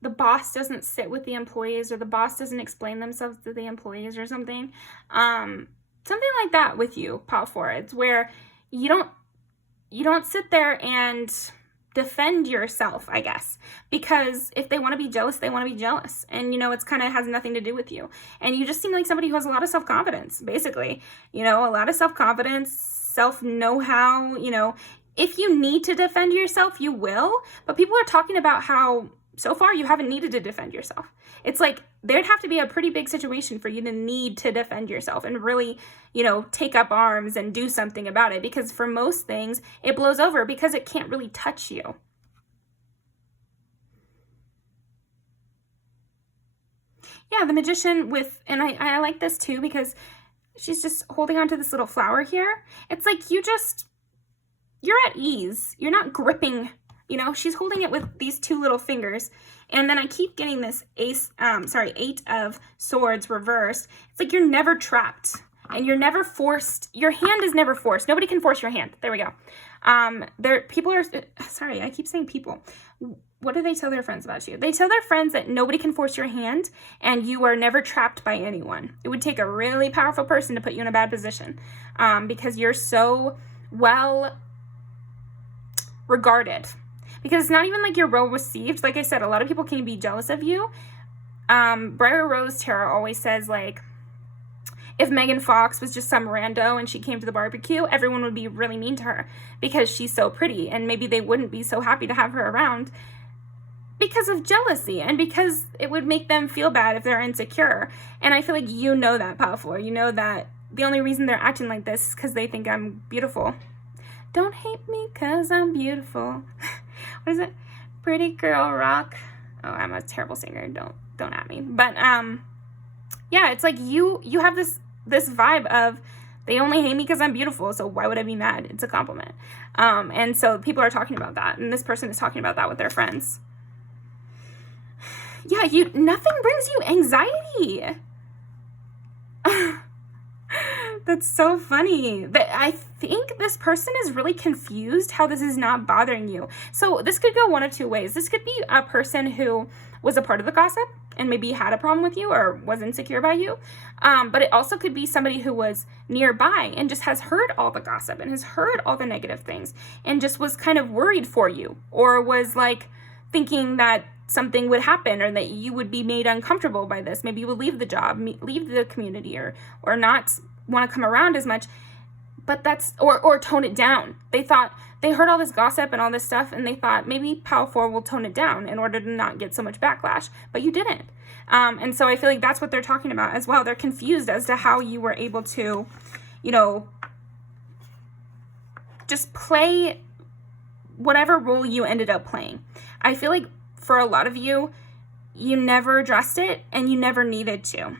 the boss doesn't sit with the employees, or the boss doesn't explain themselves to the employees, or something. Something like that with you, Power Forwards, where you don't sit there and defend yourself, I guess, because if they want to be jealous, they want to be jealous, and you know, it's kind of has nothing to do with you, and you just seem like somebody who has a lot of self-confidence, basically, you know, a lot of self-confidence, self-know-how. You know, if you need to defend yourself, you will, but people are talking about how so far you haven't needed to defend yourself. It's like there'd have to be a pretty big situation for you to need to defend yourself and really, you know, take up arms and do something about it, because for most things it blows over because it can't really touch you. Yeah, the Magician and I like this too, because she's just holding on to this little flower here. It's like you're at ease. You're not gripping. You know, she's holding it with these two little fingers. And then I keep getting this 8 of Swords reversed. It's like you're never trapped, and you're never forced. Your hand is never forced. Nobody can force your hand. There we go. I keep saying people. What do they tell their friends about you? They tell their friends that nobody can force your hand, and you are never trapped by anyone. It would take a really powerful person to put you in a bad position, because you're so well regarded. Because it's not even like you're well received. Like I said, a lot of people can be jealous of you. Briar Rose Tarot always says, like, if Megan Fox was just some rando and she came to the barbecue, everyone would be really mean to her because she's so pretty, and maybe they wouldn't be so happy to have her around because of jealousy, and because it would make them feel bad if they're insecure. And I feel like you know that, Powerful. You know that the only reason they're acting like this is because they think I'm beautiful. Don't hate me because I'm beautiful. What is it? Pretty Girl Rock. Oh, I'm a terrible singer. Don't at me. But yeah, it's like you have this vibe of They only hate me because I'm beautiful, so why would I be mad? It's a compliment. And so people are talking about that, and this person is talking about that with their friends. Yeah, nothing brings you anxiety. That's so funny. I think this person is really confused how this is not bothering you. So this could go one of two ways. This could be a person who was a part of the gossip and maybe had a problem with you or was insecure by you. But it also could be somebody who was nearby and just has heard all the gossip and has heard all the negative things and just was kind of worried for you, or was like thinking that something would happen or that you would be made uncomfortable by this. Maybe you would leave the job, leave the community, or not want to come around as much. But that's, or tone it down. They heard all this gossip and all this stuff, and they thought maybe Pal 4 will tone it down in order to not get so much backlash, but you didn't. And so I feel like that's what they're talking about as well. They're confused as to how you were able to, just play whatever role you ended up playing. I feel like for a lot of you, you never addressed it and you never needed to.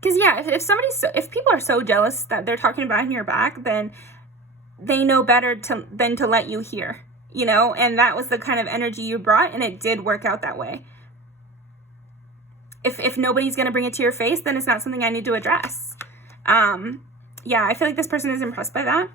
Because yeah, if people are so jealous that they're talking about your back, then they know better than to let you hear, and that was the kind of energy you brought, and it did work out that way. If nobody's going to bring it to your face, then it's not something I need to address. Yeah, I feel like this person is impressed by that.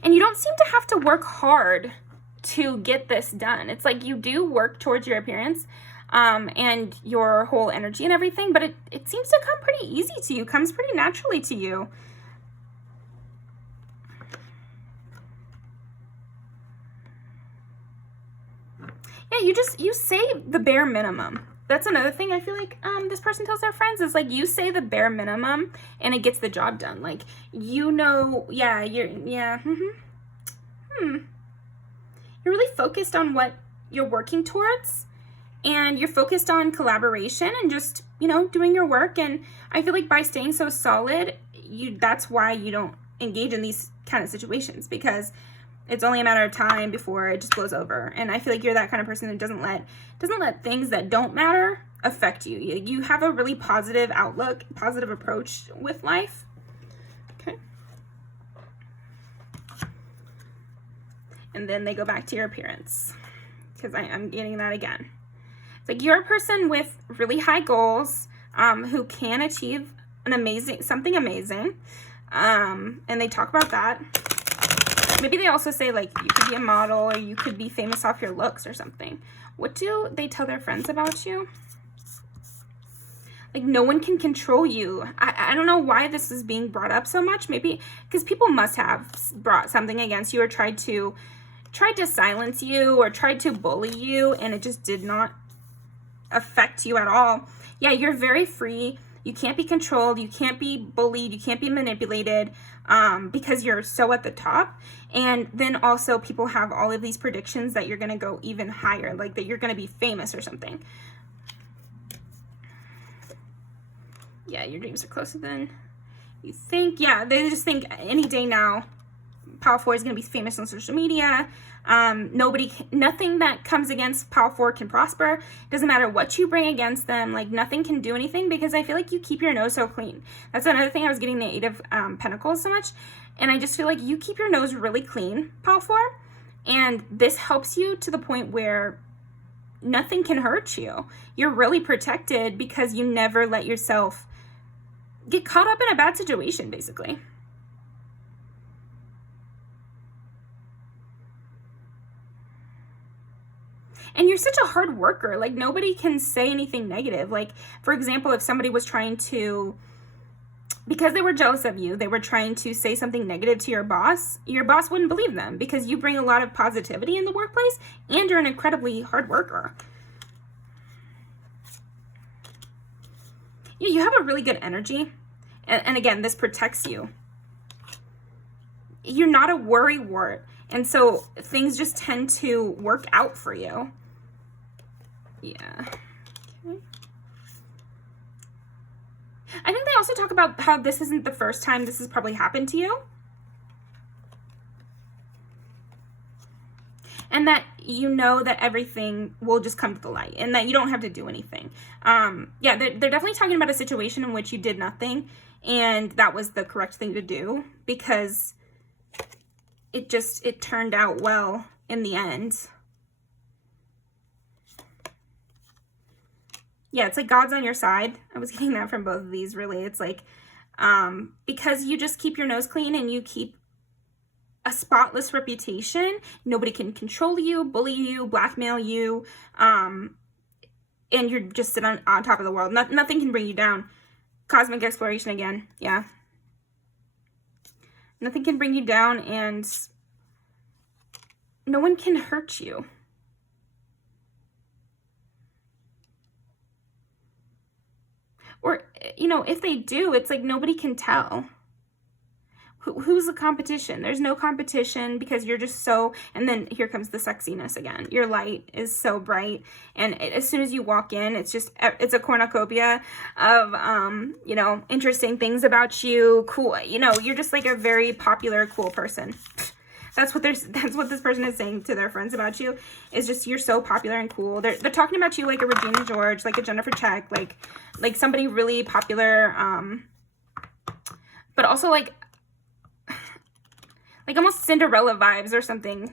And you don't seem to have to work hard to get this done. It's like you do work towards your appearance and your whole energy and everything, but it seems to come pretty easy to you, comes pretty naturally to you. Yeah, you say the bare minimum. That's another thing I feel like this person tells their friends is like, you say the bare minimum and it gets the job done. Like, You're really focused on what you're working towards, and you're focused on collaboration and just, doing your work. And I feel like by staying so solid, that's why you don't engage in these kind of situations, because it's only a matter of time before it just blows over. And I feel like you're that kind of person that doesn't let things that don't matter affect you. You have a really positive outlook, positive approach with life. Okay. And then they go back to your appearance, because I'm getting that again. It's like you're a person with really high goals, who can achieve something amazing. And they talk about that. Maybe they also say, like, you could be a model, or you could be famous off your looks or something. What do they tell their friends about you? Like, no one can control you. I don't know why this is being brought up so much. Maybe because people must have brought something against you, or tried to silence you, or tried to bully you, and it just did not affect you at all. Yeah, you're very free. You can't be controlled. You can't be bullied. You can't be manipulated, because you're so at the top. And then also people have all of these predictions that you're going to go even higher, like that you're going to be famous or something. Yeah, your dreams are closer than you think. Yeah, they just think any day now, Power 4 is going to be famous on social media. Nothing that comes against Power 4 can prosper. Doesn't matter what you bring against them. Like, nothing can do anything, because I feel like you keep your nose so clean. That's another thing. I was getting the 8 of Pentacles so much, and I just feel like you keep your nose really clean, Power 4, and this helps you to the point where nothing can hurt you. You're really protected because you never let yourself get caught up in a bad situation, basically. And you're such a hard worker. Like, nobody can say anything negative. Like, for example, if somebody was trying to, because they were jealous of you, they were trying to say something negative to your boss wouldn't believe them, because you bring a lot of positivity in the workplace and you're an incredibly hard worker. Yeah, you have a really good energy. And again, this protects you. You're not a worrywart. And so things just tend to work out for you. Yeah. Okay. I think they also talk about how this isn't the first time this has probably happened to you. And that you know that everything will just come to the light and that you don't have to do anything. Yeah, they're definitely talking about a situation in which you did nothing and that was the correct thing to do because it turned out well in the end. Yeah, it's like God's on your side. I was getting that from both of these, really. It's like, because you just keep your nose clean and you keep a spotless reputation, nobody can control you, bully you, blackmail you, and you're just sitting on top of the world. Nothing can bring you down. Cosmic exploration again, yeah. Nothing can bring you down, and no one can hurt you. Or, you know, if they do, it's like nobody can tell. Who's the competition? There's no competition because you're just so, and then here comes the sexiness again. Your light is so bright, and as soon as you walk in, it's a cornucopia of, you know, interesting things about you, cool, you know, you're just like a very popular, cool person. That's what this person is saying to their friends about you, is just you're so popular and cool. They're talking about you like a Regina George, like a Jennifer Check, like somebody really popular, but also like almost Cinderella vibes or something.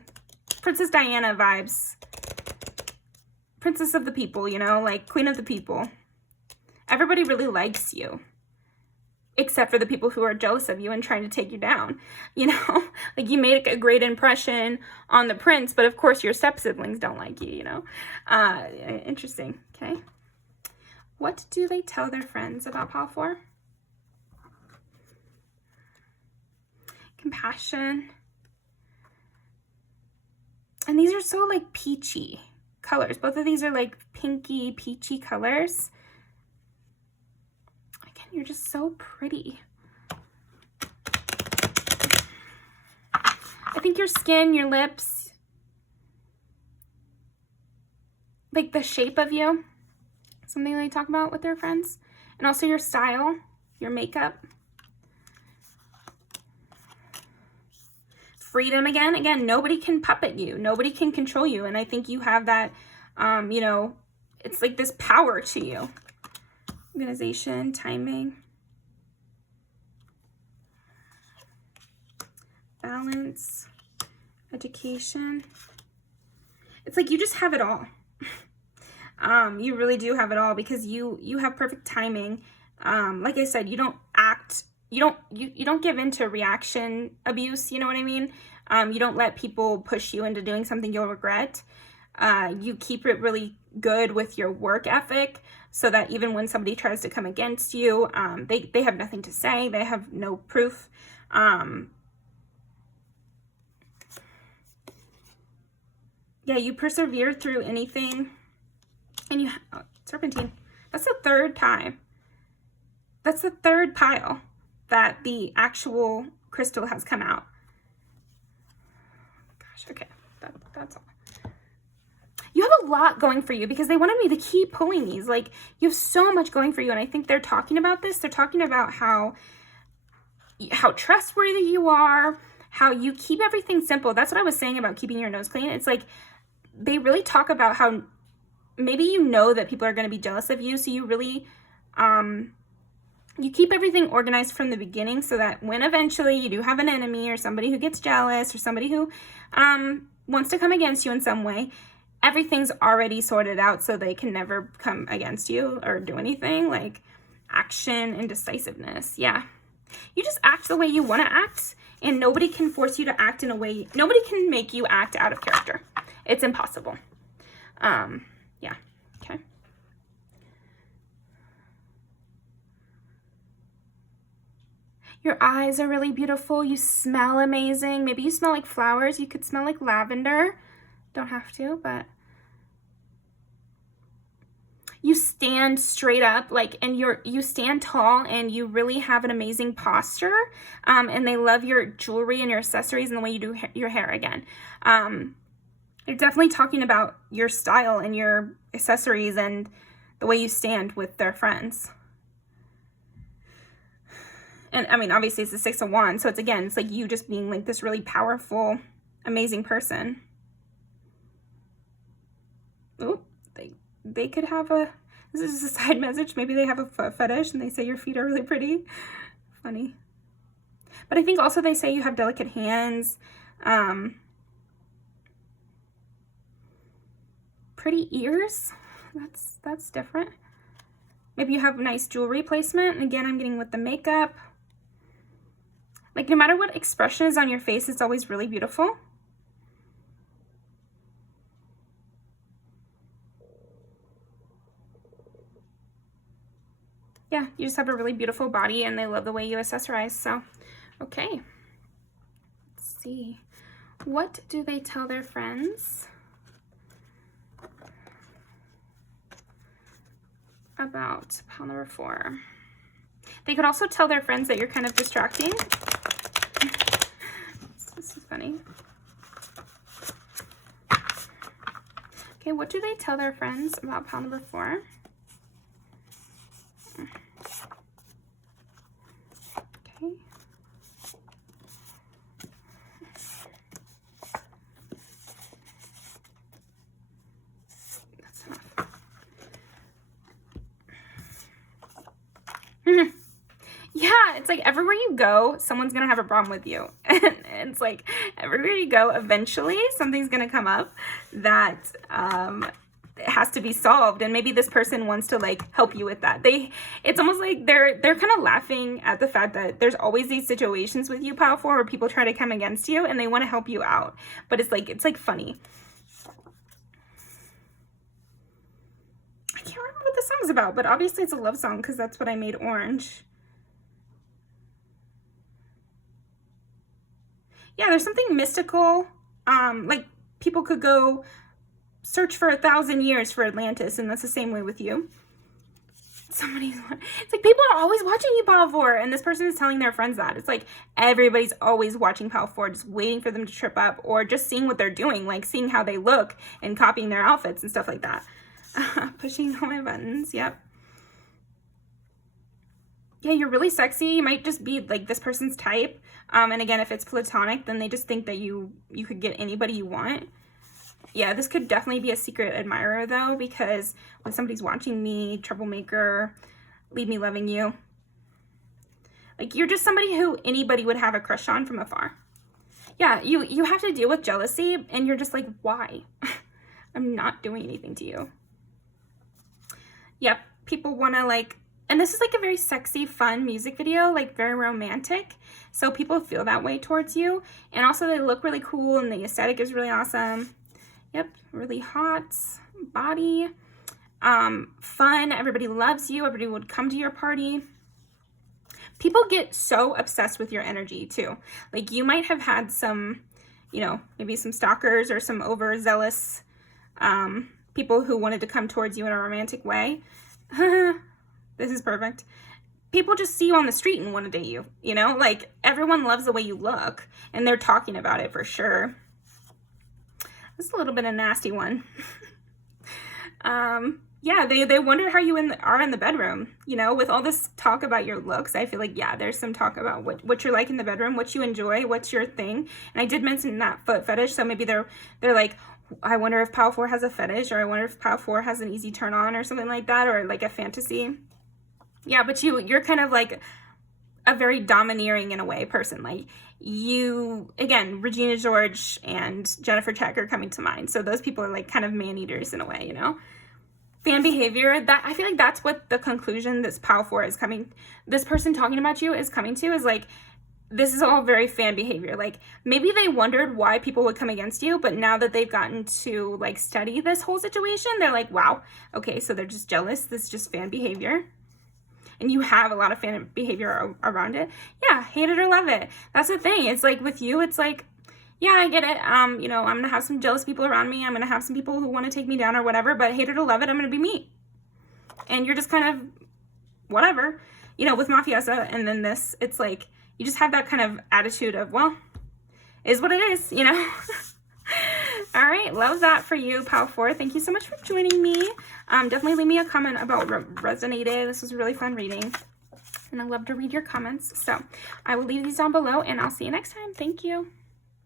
Princess Diana vibes. Princess of the people, you know, like queen of the people. Everybody really likes you. Except for the people who are jealous of you and trying to take you down, you know? Like, you made a great impression on the prince, but of course your step-siblings don't like you, you know? Interesting, okay? What do they tell their friends about Pile 4? Compassion. And these are so, like, peachy colors. Both of these are, like, pinky, peachy colors. You're just so pretty. I think your skin, your lips, like the shape of you, something they talk about with their friends. And also your style, your makeup. Freedom again. Again, nobody can puppet you. Nobody can control you. And I think you have that, you know, it's like this power to you. Organization, timing, balance, education. It's like you just have it all. You really do have it all because you have perfect timing. Like I said, you don't act, you don't give into reaction abuse, you know what I mean? You don't let people push you into doing something you'll regret. You keep it really good with your work ethic so that even when somebody tries to come against you, they have nothing to say. They have no proof. Yeah, you persevere through anything. And you, serpentine, that's the third time. That's the third pile that the actual crystal has come out. Gosh, okay, that's all. You have a lot going for you because they wanted me to keep pulling these. Like, you have so much going for you. And I think they're talking about this. They're talking about how trustworthy you are, how you keep everything simple. That's what I was saying about keeping your nose clean. It's like they really talk about how maybe you know that people are going to be jealous of you. So you really, you keep everything organized from the beginning so that when eventually you do have an enemy or somebody who gets jealous or somebody who wants to come against you in some way, everything's already sorted out so they can never come against you or do anything. Like action and decisiveness. Yeah. You just act the way you want to act, and nobody can force you to act in a way. Nobody can make you act out of character. It's impossible. Yeah. Okay. Your eyes are really beautiful. You smell amazing. Maybe you smell like flowers. You could smell like lavender. Don't have to, but you stand straight up, like, and you stand tall, and you really have an amazing posture. And they love your jewelry and your accessories and the way you do your hair again. They're definitely talking about your style and your accessories and the way you stand with their friends. And I mean, obviously it's the 6 of Wands, so it's like you just being like this really powerful, amazing person. Oh, they could have a, this is just a side message. Maybe they have a foot fetish and they say your feet are really pretty. Funny. But I think also they say you have delicate hands. Pretty ears. That's different. Maybe you have nice jewelry placement. And again, I'm getting with the makeup. Like no matter what expression is on your face, it's always really beautiful. Yeah, you just have a really beautiful body and they love the way you accessorize. So, okay. Let's see. What do they tell their friends about pile number 4? They could also tell their friends that you're kind of distracting. This is funny. Okay, what do they tell their friends about pile number 4? Okay. That's enough. Yeah, it's like everywhere you go, someone's gonna have a problem with you. And it's like everywhere you go, eventually something's gonna come up that it has to be solved, and maybe this person wants to like help you with that. It's almost like they're kind of laughing at the fact that there's always these situations with you, Pile 4, where people try to come against you and they want to help you out, but it's like funny. I can't remember what the song's about, but obviously it's a love song because that's what I made orange. Yeah, there's something mystical. Like people could go search for 1,000 years for Atlantis, and that's the same way with you. It's like people are always watching you, Pile 4, and this person is telling their friends that. It's like everybody's always watching Pile 4, just waiting for them to trip up, or just seeing what they're doing, like seeing how they look and copying their outfits and stuff like that. Pushing all my buttons, yep. Yeah, you're really sexy. You might just be like this person's type. And again, if it's platonic, then they just think that you could get anybody you want. Yeah, this could definitely be a secret admirer though, because when somebody's watching me, troublemaker, leave me loving you. Like you're just somebody who anybody would have a crush on from afar. Yeah, you have to deal with jealousy and you're just like, why? I'm not doing anything to you. Yep, people want to like, and this is like a very sexy, fun music video, like very romantic. So people feel that way towards you. And also they look really cool and the aesthetic is really awesome. Yep, really hot body, fun, everybody loves you, everybody would come to your party. People get so obsessed with your energy too. Like you might have had some, you know, maybe some stalkers or some overzealous people who wanted to come towards you in a romantic way. This is perfect. People just see you on the street and want to date you, you know? Like everyone loves the way you look and they're talking about it for sure. This is a little bit of a nasty one. Yeah, they wonder how you are in the bedroom. You know, with all this talk about your looks, I feel like, yeah, there's some talk about what you're like in the bedroom, what you enjoy, what's your thing. And I did mention that foot fetish, so maybe they're like, I wonder if Pile 4 has a fetish, or I wonder if Pile 4 has an easy turn on or something like that, or like a fantasy. Yeah, but you're kind of like a very domineering in a way person. Like you, again, Regina George and Jennifer Check are coming to mind. So those people are like kind of man-eaters in a way, you know? Fan behavior, that I feel like that's what the conclusion this Pile 4 is coming, this person talking about you is coming to, is like, this is all very fan behavior. Like maybe they wondered why people would come against you, but now that they've gotten to like study this whole situation, they're like, wow, okay, so they're just jealous. This is just fan behavior. And you have a lot of fan behavior around it. Yeah, hate it or love it. That's the thing. It's like with you, it's like, yeah, I get it. You know, I'm gonna have some jealous people around me. I'm gonna have some people who want to take me down or whatever, but hate it or love it, I'm gonna be me. And you're just kind of whatever, you know, with Mafiosa. And then this, it's like, you just have that kind of attitude of, well, is what it is, you know? All right, love that for you, Pile 4. Thank you so much for joining me. Definitely leave me a comment about what resonated. This was a really fun reading, and I love to read your comments. So I will leave these down below, and I'll see you next time. Thank you.